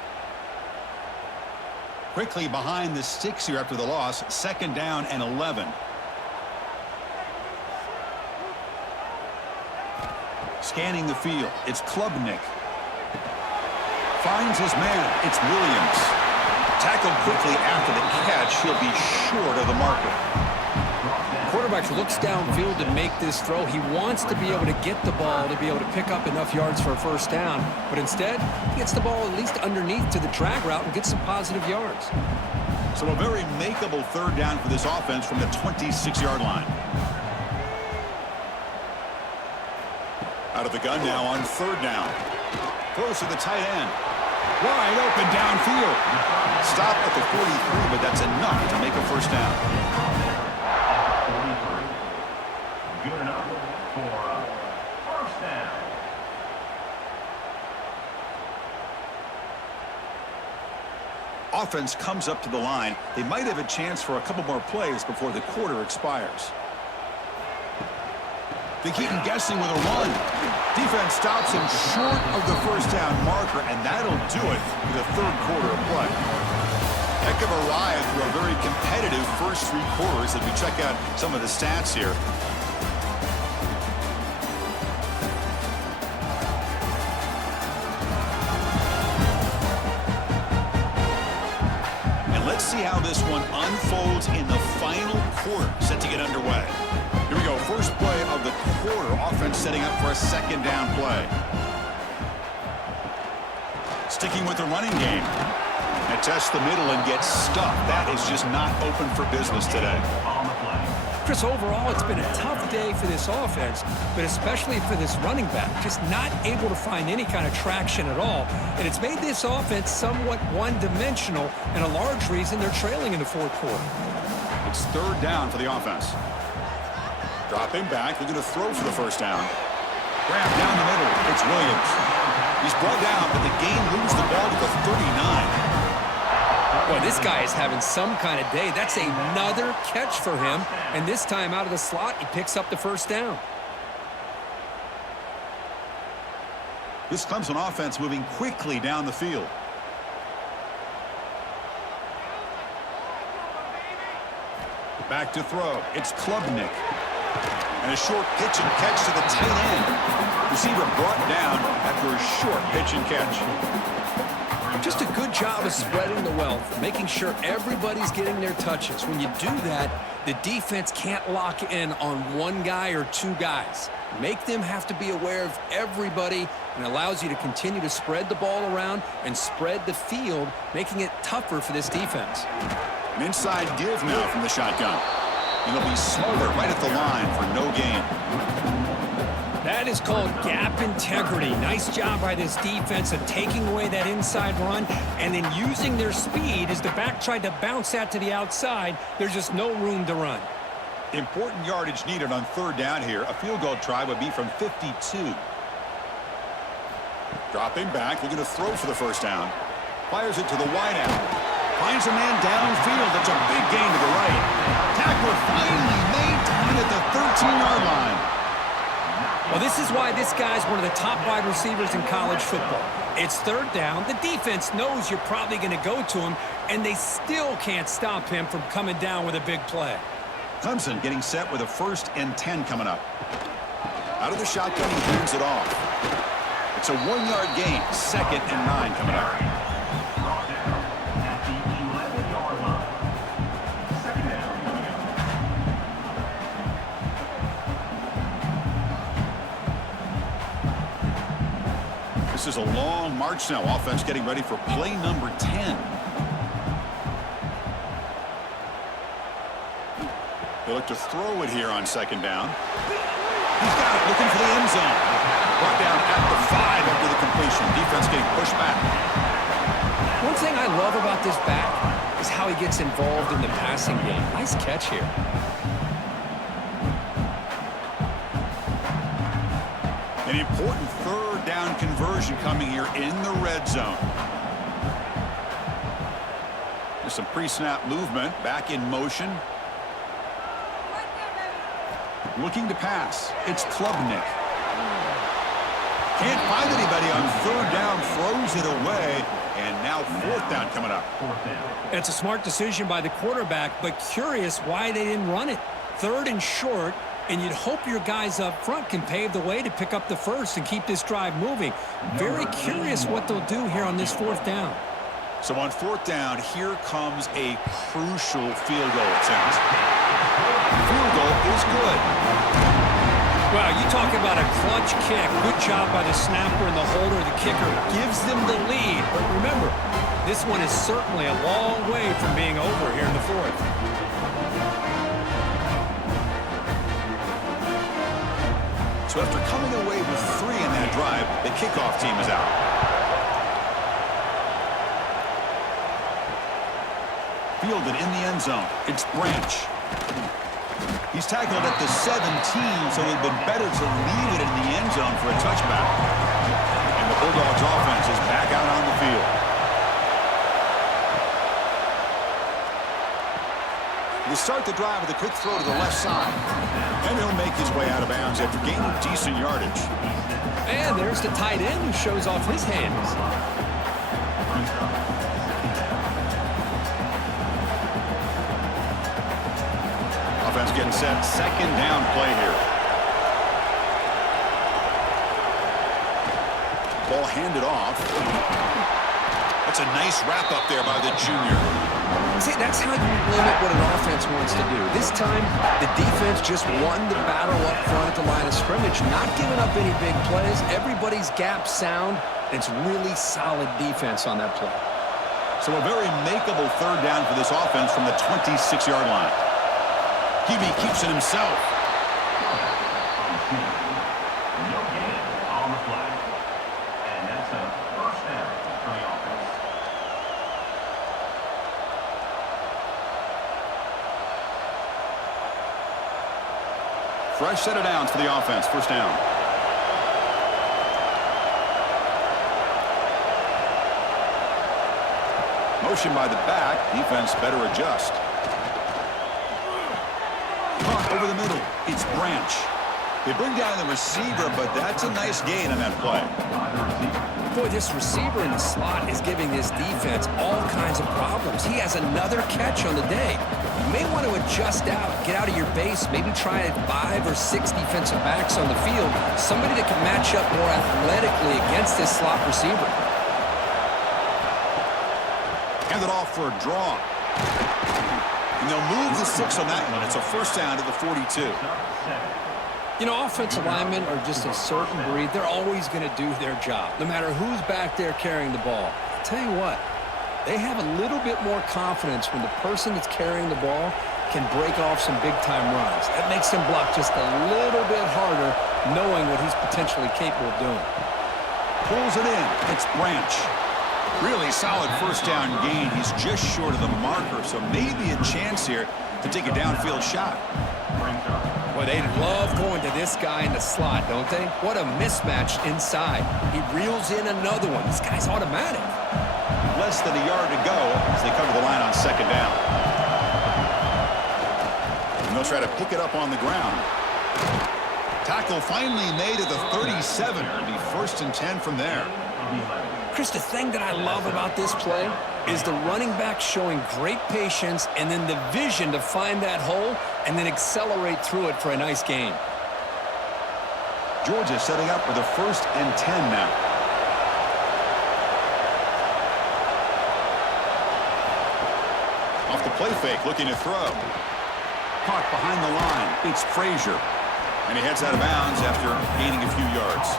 Quickly behind the sticks here after the loss. 2nd down and 11. Scanning the field. It's Klubnik. Finds his man. It's Williams. Tackled quickly after the catch. He'll be short of the marker. Quarterback looks downfield to make this throw. He wants to be able to get the ball to be able to pick up enough yards for a 1st down. But instead, he gets the ball at least underneath to the drag route and gets some positive yards. So a very makeable 3rd down for this offense from the 26-yard line. Out of the gun now on 3rd down. Throws to the tight end. Wide open downfield. Stop at the 43, but that's enough to make a 1st down. 43. Good enough for a 1st down. Offense comes up to the line. They might have a chance for a couple more plays before the quarter expires. They keep him guessing with a run. Defense stops him short of the 1st down marker, and that'll do it for the 3rd quarter of play. Heck of a ride through a very competitive first 3 quarters as we check out some of the stats here. And let's see how this one unfolds in the final quarter, set to get underway. Here we go, first play of the quarter. Offense setting up for a 2nd down play. Sticking with the running game. They test the middle and get stuffed. That is just not open for business today. Chris, overall, it's been a tough day for this offense, but especially for this running back. Just not able to find any kind of traction at all. And it's made this offense somewhat one-dimensional, and a large reason they're trailing in the 4th quarter. It's 3rd down for the offense. Dropping back, looking to throw for the 1st down. Grab down the middle. It's Williams. He's brought down, but the game moves the ball to the 39. Boy, this guy is having some kind of day. That's another catch for him. And this time out of the slot, he picks up the 1st down. This Clemson offense moving quickly down the field. Back to throw. It's Klubnik. And a short pitch and catch to the tight end. Receiver brought down after a short pitch and catch. Just a good job of spreading the wealth, making sure everybody's getting their touches. When you do that, the defense can't lock in on one guy or 2 guys. Make them have to be aware of everybody, and allows you to continue to spread the ball around and spread the field, making it tougher for this defense. An inside give now from the shotgun. And he'll be smothered right at the line for no gain. That is called gap integrity. Nice job by this defense of taking away that inside run and then using their speed as the back tried to bounce that to the outside. There's just no room to run. Important yardage needed on 3rd down here. A field goal try would be from 52. Dropping back, looking to throw for the 1st down. Fires it to the wideout. Finds a man downfield. That's a big gain to the right. Tackle finally made down at the 13-yard line. Well, this is why this guy's one of the top wide receivers in college football. It's third down. The defense knows you're probably going to go to him, and they still can't stop him from coming down with a big play. Clemson getting set with a 1st and 10 coming up. Out of the shotgun, he hands it off. It's a 1-yard gain. 2nd and 9 coming up. Brought down at the 11-yard line. 2nd down coming up. This is a long march now. Offense getting ready for play number 10. They look to throw it here on 2nd down. He's got it, looking for the end zone. Brought down at the 5 after the completion. Defense getting pushed back. One thing I love about this back is how he gets involved in the passing game. Nice catch here. An important 3rd down conversion coming here in the red zone. There's some pre-snap movement. Back in motion. Looking to pass. It's Klubnik. Can't find anybody on 3rd down. Throws it away. And now 4th down coming up. 4th down. It's a smart decision by the quarterback, but curious why they didn't run it. 3rd and short, and you'd hope your guys up front can pave the way to pick up the 1st and keep this drive moving. Very curious what they'll do here on this 4th down. So on 4th down, here comes a crucial field goal attempt. Field goal is good. Wow, you talk about a clutch kick. Good job by the snapper and the holder. The kicker gives them the lead. But remember, this one is certainly a long way from being over here in the 4th. So after coming away with 3 in that drive, the kickoff team is out. Fielded in the end zone. It's Branch. He's tackled at the 17, so it would have been better to leave it in the end zone for a touchback. And the Bulldogs offense is back out on the field. He'll start the drive with a quick throw to the left side. And he'll make his way out of bounds after gaining decent yardage. And there's the tight end who shows off his hands. Offense getting set. 2nd down play here. Ball handed off. That's a nice wrap up there by the junior. See, that's how you limit what an offense wants to do. This time, the defense just won the battle up front at the line of scrimmage, not giving up any big plays. Everybody's gap sound. It's really solid defense on that play. So a very makeable 3rd down for this offense from the 26-yard line. Hebe keeps it himself. No gain on the flag. And that's a 1st down for the offense. Fresh set of downs for the offense. 1st down. Motion by the back. Defense better adjust. Over the middle, it's Branch. They bring down the receiver, but that's a nice gain on that play. Boy, this receiver in the slot is giving this defense all kinds of problems. He has another catch on the day. You may want to adjust out, get out of your base, maybe try 5 or 6 defensive backs on the field, somebody that can match up more athletically against this slot receiver. Hand it off for a draw. And they'll move the 6 on that one. It's a 1st down to the 42. You know, offensive linemen are just a certain breed. They're always going to do their job, no matter who's back there carrying the ball. I'll tell you what, they have a little bit more confidence when the person that's carrying the ball can break off some big-time runs. That makes them block just a little bit harder, knowing what he's potentially capable of doing. Pulls it in. It's Branch. Really solid 1st down gain. He's just short of the marker, so maybe a chance here to take a downfield shot. Boy, they love going to this guy in the slot, don't they? What a mismatch inside. He reels in another one. This guy's automatic. Less than a yard to go as they cover the line on 2nd down. And they'll try to pick it up on the ground. Tackle finally made at the 37. It'll be 1st and 10 from there. Chris, the thing that I love about this play is the running back showing great patience and then the vision to find that hole and then accelerate through it for a nice gain. Georgia setting up for the 1st and 10 now. Off the play fake, looking to throw. Caught behind the line. It's Frazier. And he heads out of bounds after gaining a few yards.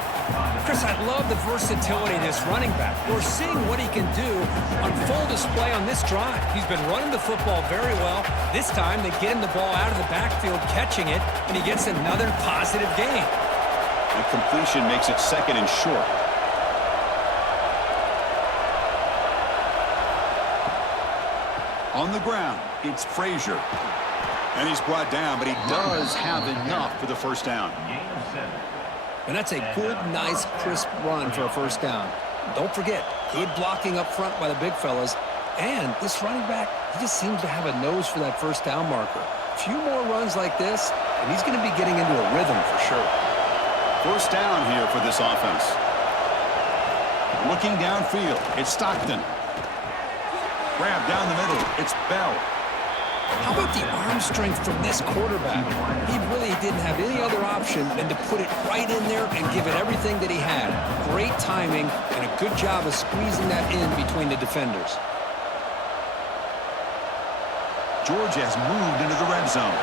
Chris, I love the versatility of this running back. We're seeing what he can do on full display on this drive. He's been running the football very well. This time, they get him the ball out of the backfield, catching it, and he gets another positive gain. The completion makes it 2nd and short. On the ground, it's Frazier. And he's brought down, but he does have enough for the 1st down. And that's a good, nice, crisp run for a 1st down. Don't forget, good blocking up front by the big fellas. And this running back, he just seems to have a nose for that 1st down marker. A few more runs like this, and he's going to be getting into a rhythm for sure. 1st down here for this offense. Looking downfield, it's Stockton. Grab down the middle, it's Bell. How about the arm strength from this quarterback? He really didn't have any other option than to put it right in there and give it everything that he had. Great timing and a good job of squeezing that in between the defenders. Georgia has moved into the red zone.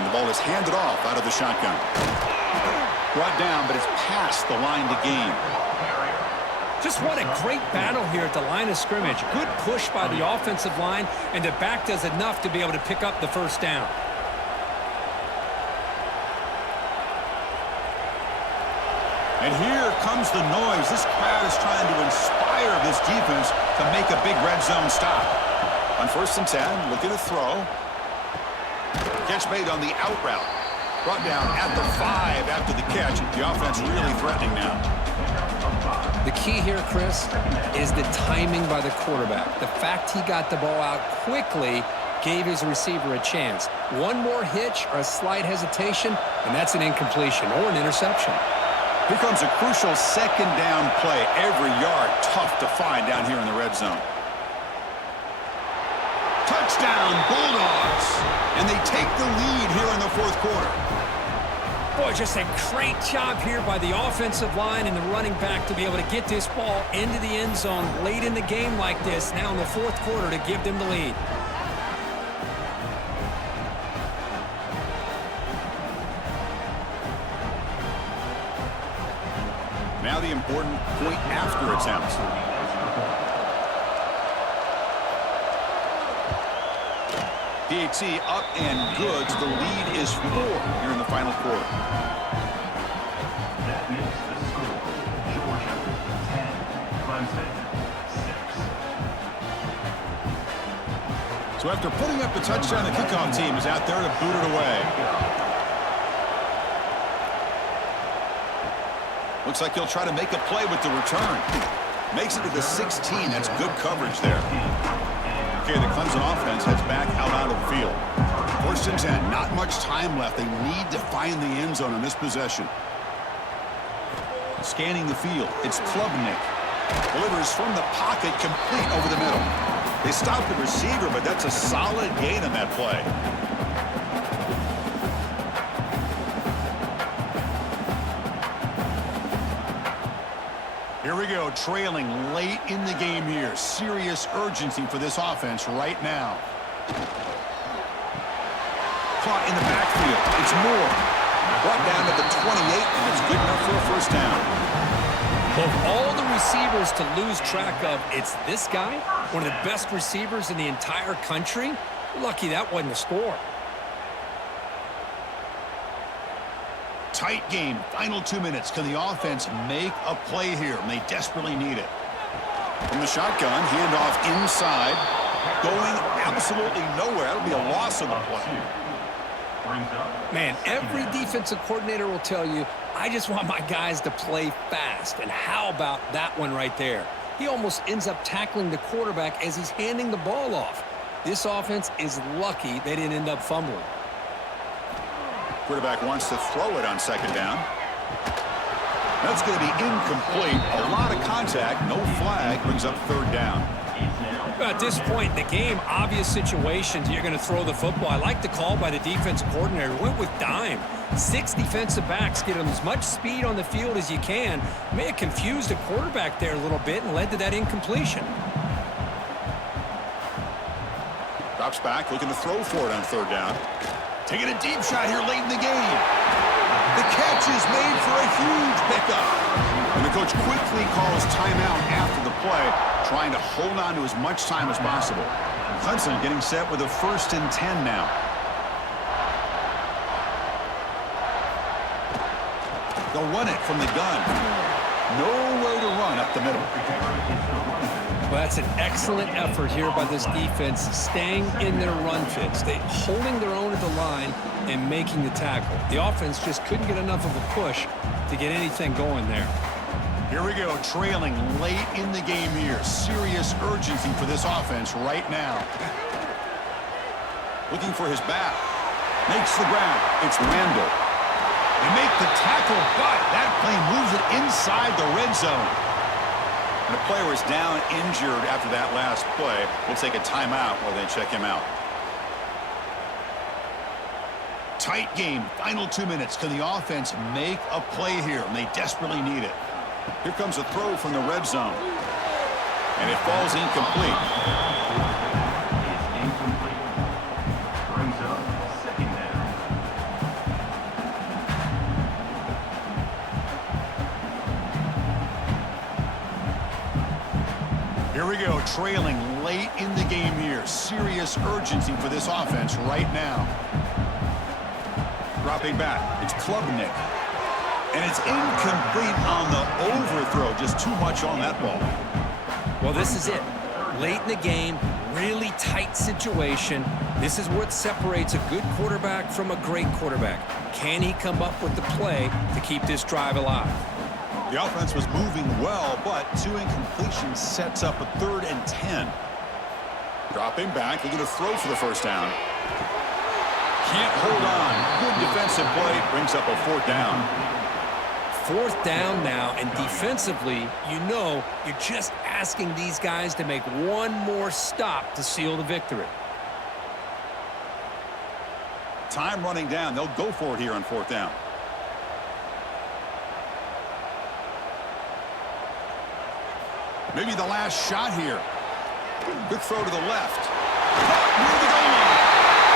And the ball is handed off out of the shotgun. Brought down, but it's past the line to gain. Just what a great battle here at the line of scrimmage. Good push by the offensive line, and the back does enough to be able to pick up the 1st down. And here comes the noise. This crowd is trying to inspire this defense to make a big red zone stop. On 1st and 10, looking to throw. Catch made on the out route. Brought down at the 5 after the catch. The offense really threatening now. The key here, Chris, is the timing by the quarterback. The fact he got the ball out quickly gave his receiver a chance. One more hitch or a slight hesitation, and that's an incompletion or an interception. Here comes a crucial 2nd down play. Every yard tough to find down here in the red zone. Touchdown, Bulldogs! And they take the lead here in the 4th quarter. Boy, just a great job here by the offensive line and the running back to be able to get this ball into the end zone late in the game like this, now in the 4th quarter, to give them the lead. Now the important point after attempt. DHC up and good. The lead is 4 here in the final quarter. That makes the score Georgia 10, Clemson 6. So after putting up the touchdown, the kickoff team is out there to boot it away. Looks like he'll try to make a play with the return. Makes it to the 16. That's good coverage there. Okay, the Clemson offense heads back out of the field. 1st and 10. Not much time left. They need to find the end zone on this possession. Scanning the field. It's Klubnik. Delivers from the pocket, complete over the middle. They stop the receiver, but that's a solid gain on that play. Here we go, trailing late in the game here. Serious urgency for this offense right now. Caught in the backfield. It's Moore. Brought down at the 28, and it's good enough for a 1st down. Of all the receivers to lose track of, it's this guy, one of the best receivers in the entire country. Lucky that wasn't a score. Tight game, final 2 minutes. Can the offense make a play here? And they desperately need it. From the shotgun, handoff inside. Going absolutely nowhere. That'll be a loss of the play. Man, every defensive coordinator will tell you, I just want my guys to play fast. And how about that one right there? He almost ends up tackling the quarterback as he's handing the ball off. This offense is lucky they didn't end up fumbling. Quarterback wants to throw it on second down. That's going to be incomplete. A lot of contact, no flag, brings up third down. At this point in the game, obvious situations, you're going to throw the football. I like the call by the defensive coordinator. Went with dime. 6 defensive backs, get them as much speed on the field as you can. May have confused the quarterback there a little bit and led to that incompletion. Drops back, looking to throw for it on third down. Taking a deep shot here late in the game. The catch is made for a huge pickup. And the coach quickly calls timeout after the play, trying to hold on to as much time as possible. Clemson getting set with a 1st and 10 now. They'll run it from the gun. Nowhere to run up the middle. Well, that's an excellent effort here by this defense, staying in their run fits. They holding their own at the line and making the tackle. The offense just couldn't get enough of a push to get anything going there. Here we go, trailing late in the game here. Serious urgency for this offense right now. Looking for his back. Makes the grab. It's Randall. They make the tackle, but that play moves it inside the red zone. And the player is down injured after that last play. We'll take a timeout while they check him out. Tight game, final 2 minutes. Can the offense make a play here? And they desperately need it. Here comes a throw from the red zone. And it falls incomplete. It's incomplete. Brings up second down. Here we go, trailing late in the game here. Serious urgency for this offense right now. Dropping back, it's Klubnik. And it's incomplete on the overthrow. Just too much on that ball. Well, this is it. Late in the game, really tight situation. This is what separates a good quarterback from a great quarterback. Can he come up with the play to keep this drive alive? The offense was moving well, but 2 incompletions sets up a 3rd and 10. Dropping back, looking to throw for the first down. Can't hold on. Good defensive play, brings up a 4th down. 4th down now, and defensively, you know, you're just asking these guys to make one more stop to seal the victory. Time running down. They'll go for it here on 4th down. Maybe the last shot here. Good throw to the left. Near the goal line.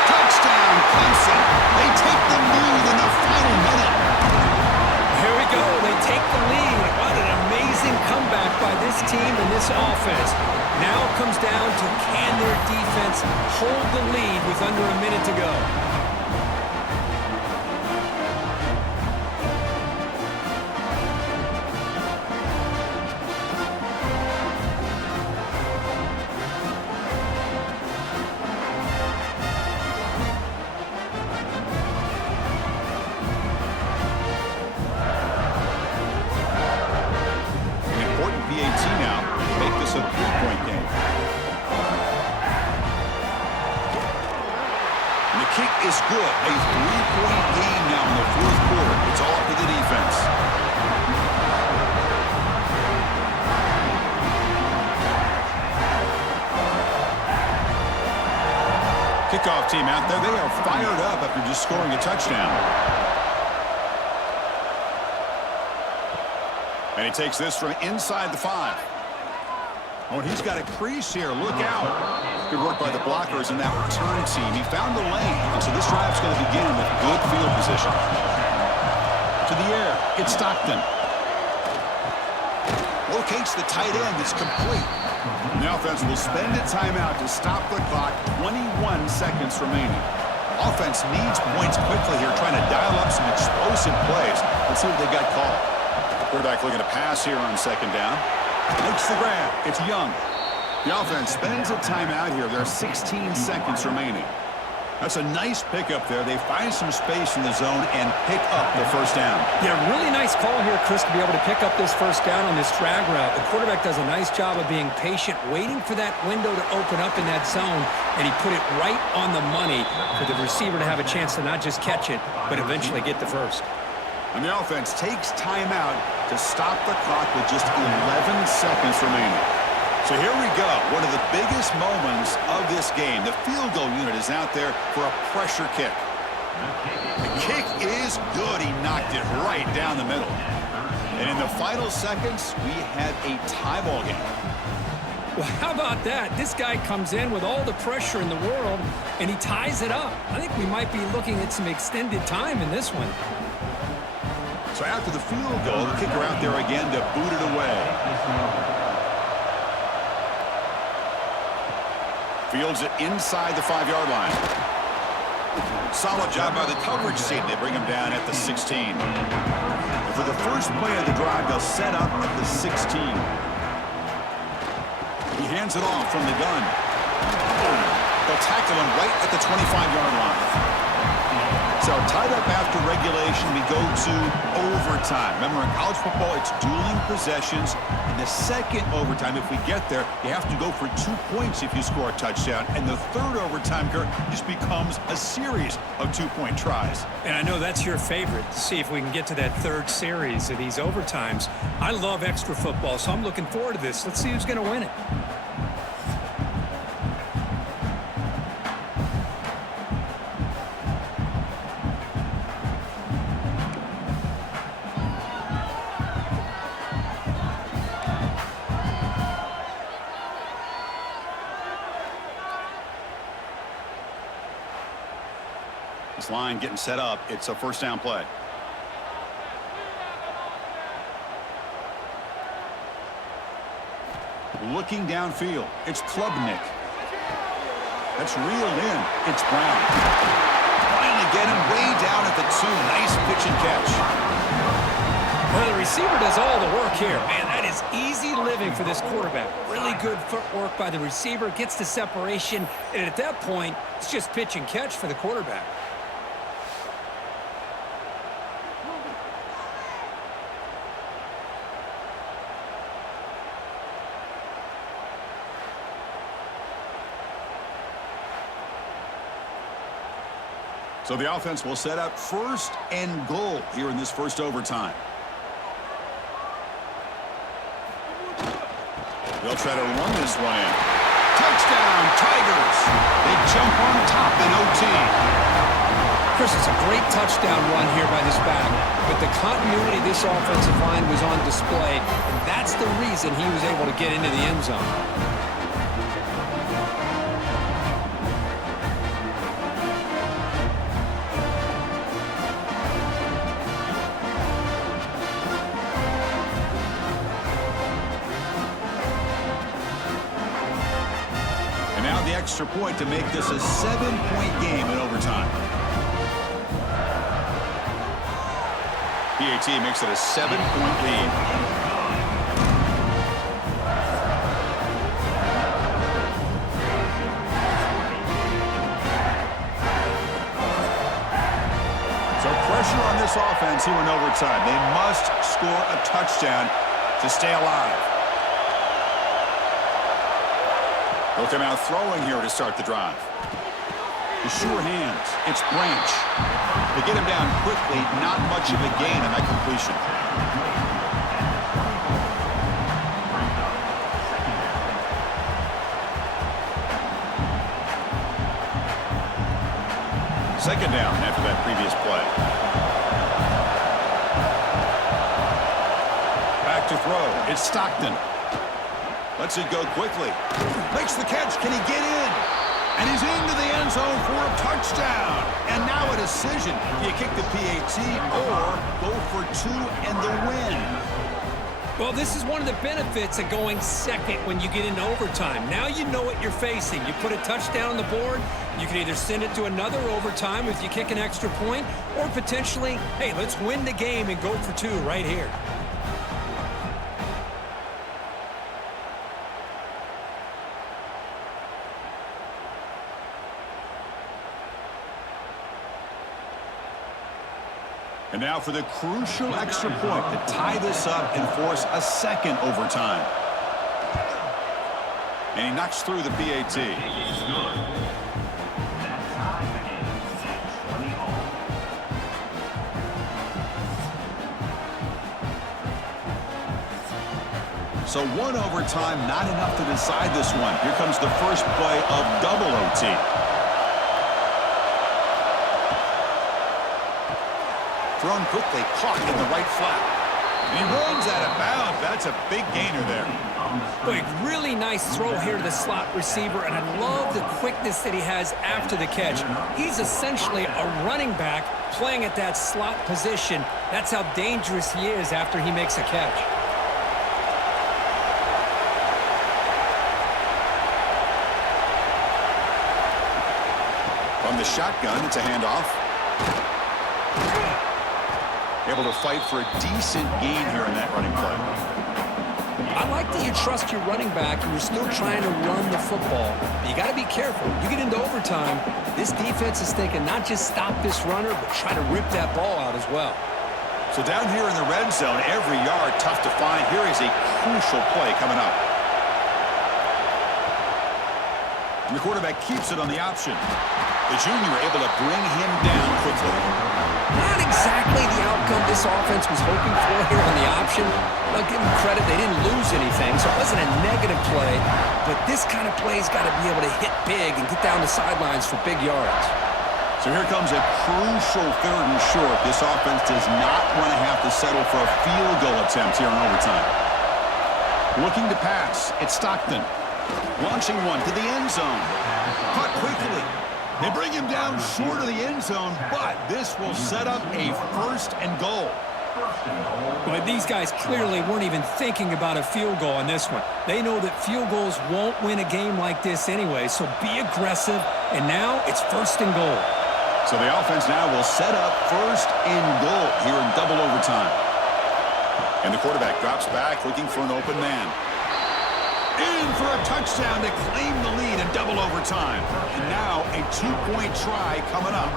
Touchdown, Clemson. They take the lead in the final minute. Here we go. They take the lead. What an amazing comeback by this team and this offense. Now it comes down to can their defense hold the lead with under a minute to go. Is good. A 3-point game now in the 4th quarter. It's all up to the defense. Kickoff team out there. They are fired up after just scoring a touchdown. And he takes this from inside the 5. Oh, and he's got a crease here. Look out. Good work by the blockers in that return team. He found the lane, and so this drive's going to begin with good field position. To the air, it's Stockton. Locates the tight end. It's complete. The offense will spend a timeout to stop the clock. 21 seconds remaining. Offense needs points quickly here, trying to dial up some explosive plays. Let's see what they got called. Quarterback looking to pass here on second down. Makes the grab. It's Young. The offense spends a timeout here. There are 16 seconds remaining. That's a nice pickup there. They find some space in the zone and pick up the first down. Yeah, really nice call here, Chris, to be able to pick up this first down on this drag route. The quarterback does a nice job of being patient, waiting for that window to open up in that zone, and he put it right on the money for the receiver to have a chance to not just catch it, but eventually get the first. And the offense takes timeout to stop the clock with just 11 seconds remaining. So here we go, one of the biggest moments of this game. The field goal unit is out there for a pressure kick. The kick is good. He knocked it right down the middle. And in the final seconds, we have a tie ball game. Well, how about that? This guy comes in with all the pressure in the world, and he ties it up. I think we might be looking at some extended time in this one. So after the field goal, the kicker out there again to boot it away. Fields it inside the 5-yard line. Solid job by the coverage team. They bring him down at the 16. And for the first play of the drive, they'll set up at the 16. He hands it off from the gun. They'll tackle him right at the 25-yard line. So tied up after regulation, we go to overtime. Remember, in college football, it's dueling possessions. In the second overtime, if we get there, you have to go for 2 points if you score a touchdown. And the third overtime, Kurt, just becomes a series of 2-point tries. And I know that's your favorite, to see if we can get to that third series of these overtimes. I love extra football, so I'm looking forward to this. Let's see who's going to win it. This line getting set up. It's a first down play. Looking downfield. It's Klubnik. That's reeled in. It's Brown. Finally get him way down at the 2. Nice pitch and catch. Well, the receiver does all the work here. Man, that is easy living for this quarterback. Really good footwork by the receiver. Gets the separation. And at that point, it's just pitch and catch for the quarterback. So the offense will set up first and goal here in this first overtime. They'll try to run this one in. Touchdown, Tigers! They jump on top in OT. Chris, it's a great touchdown run here by this back, but the continuity of this offensive line was on display, and that's the reason he was able to get into the end zone. Extra point to make this a 7-point game in overtime. PAT makes it a 7-point lead. So pressure on this offense here in overtime. They must score a touchdown to stay alive. They'll come out throwing here to start the drive. The sure hands. It's Branch. They get him down quickly. Not much of a gain on that completion. Second down after that previous play. Back to throw. It's Stockton. Lets it go quickly. Makes the catch. Can he get in? And he's into the end zone for a touchdown. And now a decision. Do you kick the PAT or go for 2 and the win? Well, this is one of the benefits of going second when you get into overtime. Now you know what you're facing. You put a touchdown on the board, you can either send it to another overtime if you kick an extra point, or potentially, hey, let's win the game and go for 2 right here. And now for the crucial extra point to tie this up and force a second overtime. And he knocks through the PAT. So one overtime, not enough to decide this one. Here comes the first play of double OT. Thrown quickly, caught in the right flat. And he runs out of bounds. That's a big gainer there. Boy, really nice throw here to the slot receiver, and I love the quickness that he has after the catch. He's essentially a running back playing at that slot position. That's how dangerous he is after he makes a catch. From the shotgun, it's a handoff. Able to fight for a decent gain here in that running play. I like that you trust your running back and you're still trying to run the football. But you got to be careful. You get into overtime, this defense is thinking not just stop this runner, but try to rip that ball out as well. So down here in the red zone, every yard tough to find. Here is a crucial play coming up. And the quarterback keeps it on the option. The junior able to bring him down quickly. Not exactly the outcome this offense was hoping for here on the option. I'll give them credit, they didn't lose anything, so it wasn't a negative play. But this kind of play's got to be able to hit big and get down the sidelines for big yards. So here comes a crucial third and short. This offense does not want to have to settle for a field goal attempt here in overtime. Looking to pass, it's Stockton. Launching one to the end zone. Caught quickly. They bring him down short of the end zone, but this will set up a first and goal. But these guys clearly weren't even thinking about a field goal on this one. They know that field goals won't win a game like this anyway, so be aggressive, and now it's first and goal. So the offense now will set up first and goal here in double overtime. And the quarterback drops back looking for an open man. In for a touchdown to claim the lead in double overtime. And now a two-point try coming up.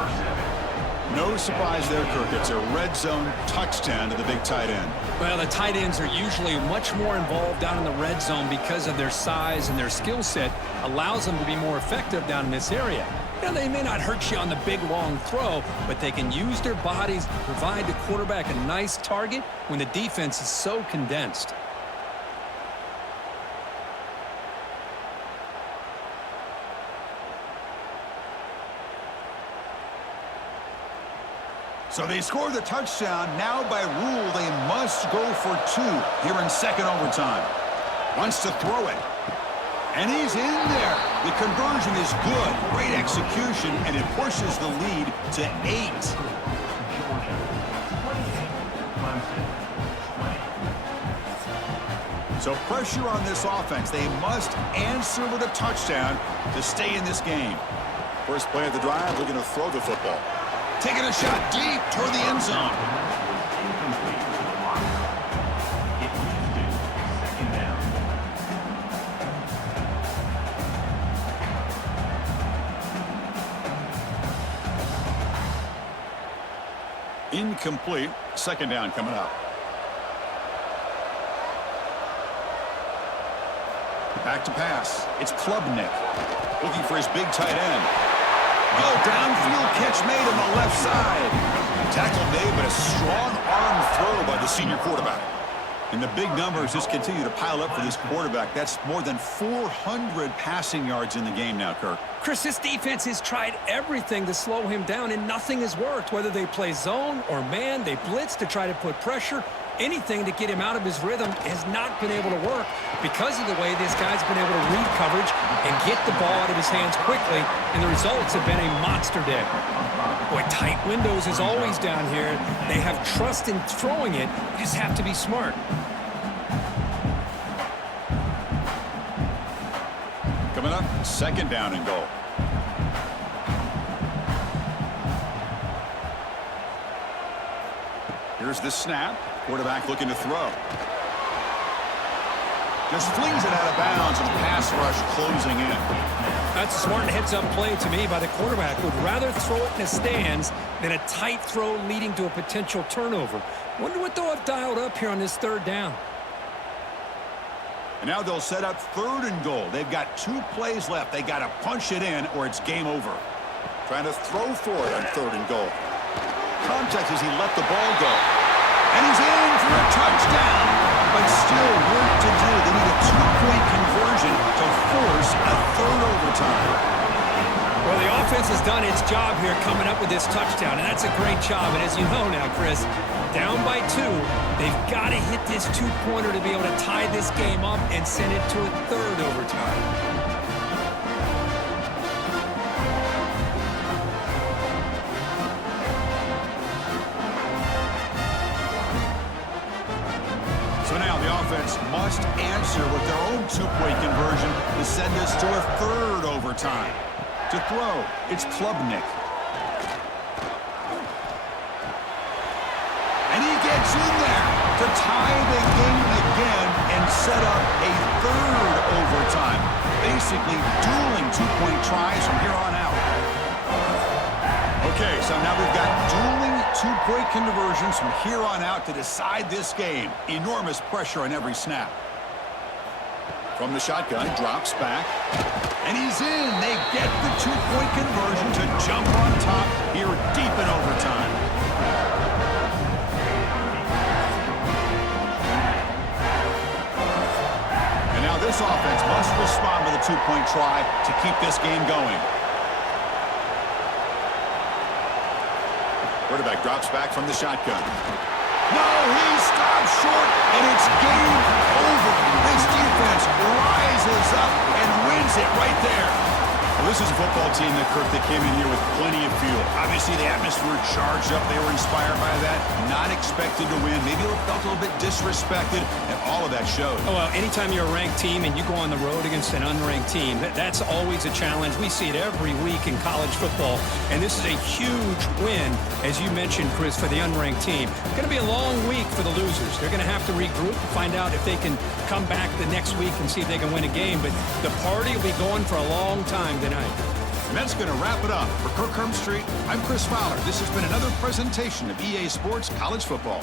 No surprise there, Kirk. It's a red zone touchdown to the big tight end. Well, the tight ends are usually much more involved down in the red zone because of their size, and their skill set allows them to be more effective down in this area. You know, they may not hurt you on the big, long throw, but they can use their bodies to provide the quarterback a nice target when the defense is so condensed. So they score the touchdown. Now by rule, they must go for two here in second overtime. Wants to throw it. And he's in there. The conversion is good. Great execution, and it pushes the lead to 8. So pressure on this offense. They must answer with a touchdown to stay in this game. First play of the drive, looking to throw the football. Taking a shot deep toward the end zone. Incomplete. Second down coming up. Back to pass. It's Klubnik looking for his big tight end. Oh, downfield catch made on the left side. Tackle made, but a strong arm throw by the senior quarterback. And the big numbers just continue to pile up for this quarterback. That's more than 400 passing yards in the game now, Kirk. Chris, this defense has tried everything to slow him down, and nothing has worked. Whether they play zone or man, they blitz to try to put pressure. Anything to get him out of his rhythm has not been able to work because of the way this guy's been able to read coverage and get the ball out of his hands quickly, and the results have been a monster day. Boy, tight windows is always down here. They have trust in throwing it. You just have to be smart. Coming up, second down and goal. Here's the snap. Quarterback looking to throw. Just flings it out of bounds, and pass rush closing in. That's a smart heads-up play to me by the quarterback. Would rather throw it in the stands than a tight throw leading to a potential turnover. Wonder what they'll have dialed up here on this third down. And now they'll set up 3rd and goal. They've got 2 plays left. They got to punch it in or it's game over. Trying to throw for it on 3rd and goal. Contact as he let the ball go. And he's in for a touchdown. But still work to do. They need a 2-point conversion to force a 3rd overtime. Well, the offense has done its job here coming up with this touchdown, and that's a great job. And as you know now, Chris, down by 2, they've got to hit this 2-pointer to be able to tie this game up and send it to a 3rd overtime. So now the offense must answer with their own 2-point conversion to send us to a 3rd overtime. To throw, it's Klubnik. And he gets in there to tie the game again and set up a 3rd overtime. Basically dueling 2-point tries from here on out. Okay, so now we've got dueling 2-point conversions from here on out to decide this game. Enormous pressure on every snap. From the shotgun, drops back. And he's in. They get the 2-point conversion to jump on top here deep in overtime. And now this offense must respond with a 2-point try to keep this game going. Quarterback drops back from the shotgun. No, he stops short, and it's game over. This defense rises up and wins it right there. Well, this is a football team that came in here with plenty of fuel. Obviously, the atmosphere charged up. They were inspired by that. Not expected to win. Maybe felt a little bit disrespected, and all of that showed. Oh, well, anytime you're a ranked team and you go on the road against an unranked team, that's always a challenge. We see it every week in college football, and this is a huge win, as you mentioned, Chris, for the unranked team. It's going to be a long week for the losers. They're going to have to regroup and find out if they can come back the next week and see if they can win a game, but the party will be going for a long time tonight. And that's going to wrap it up. For Kirk Street, I'm Chris Fowler. This has been another presentation of EA Sports College Football.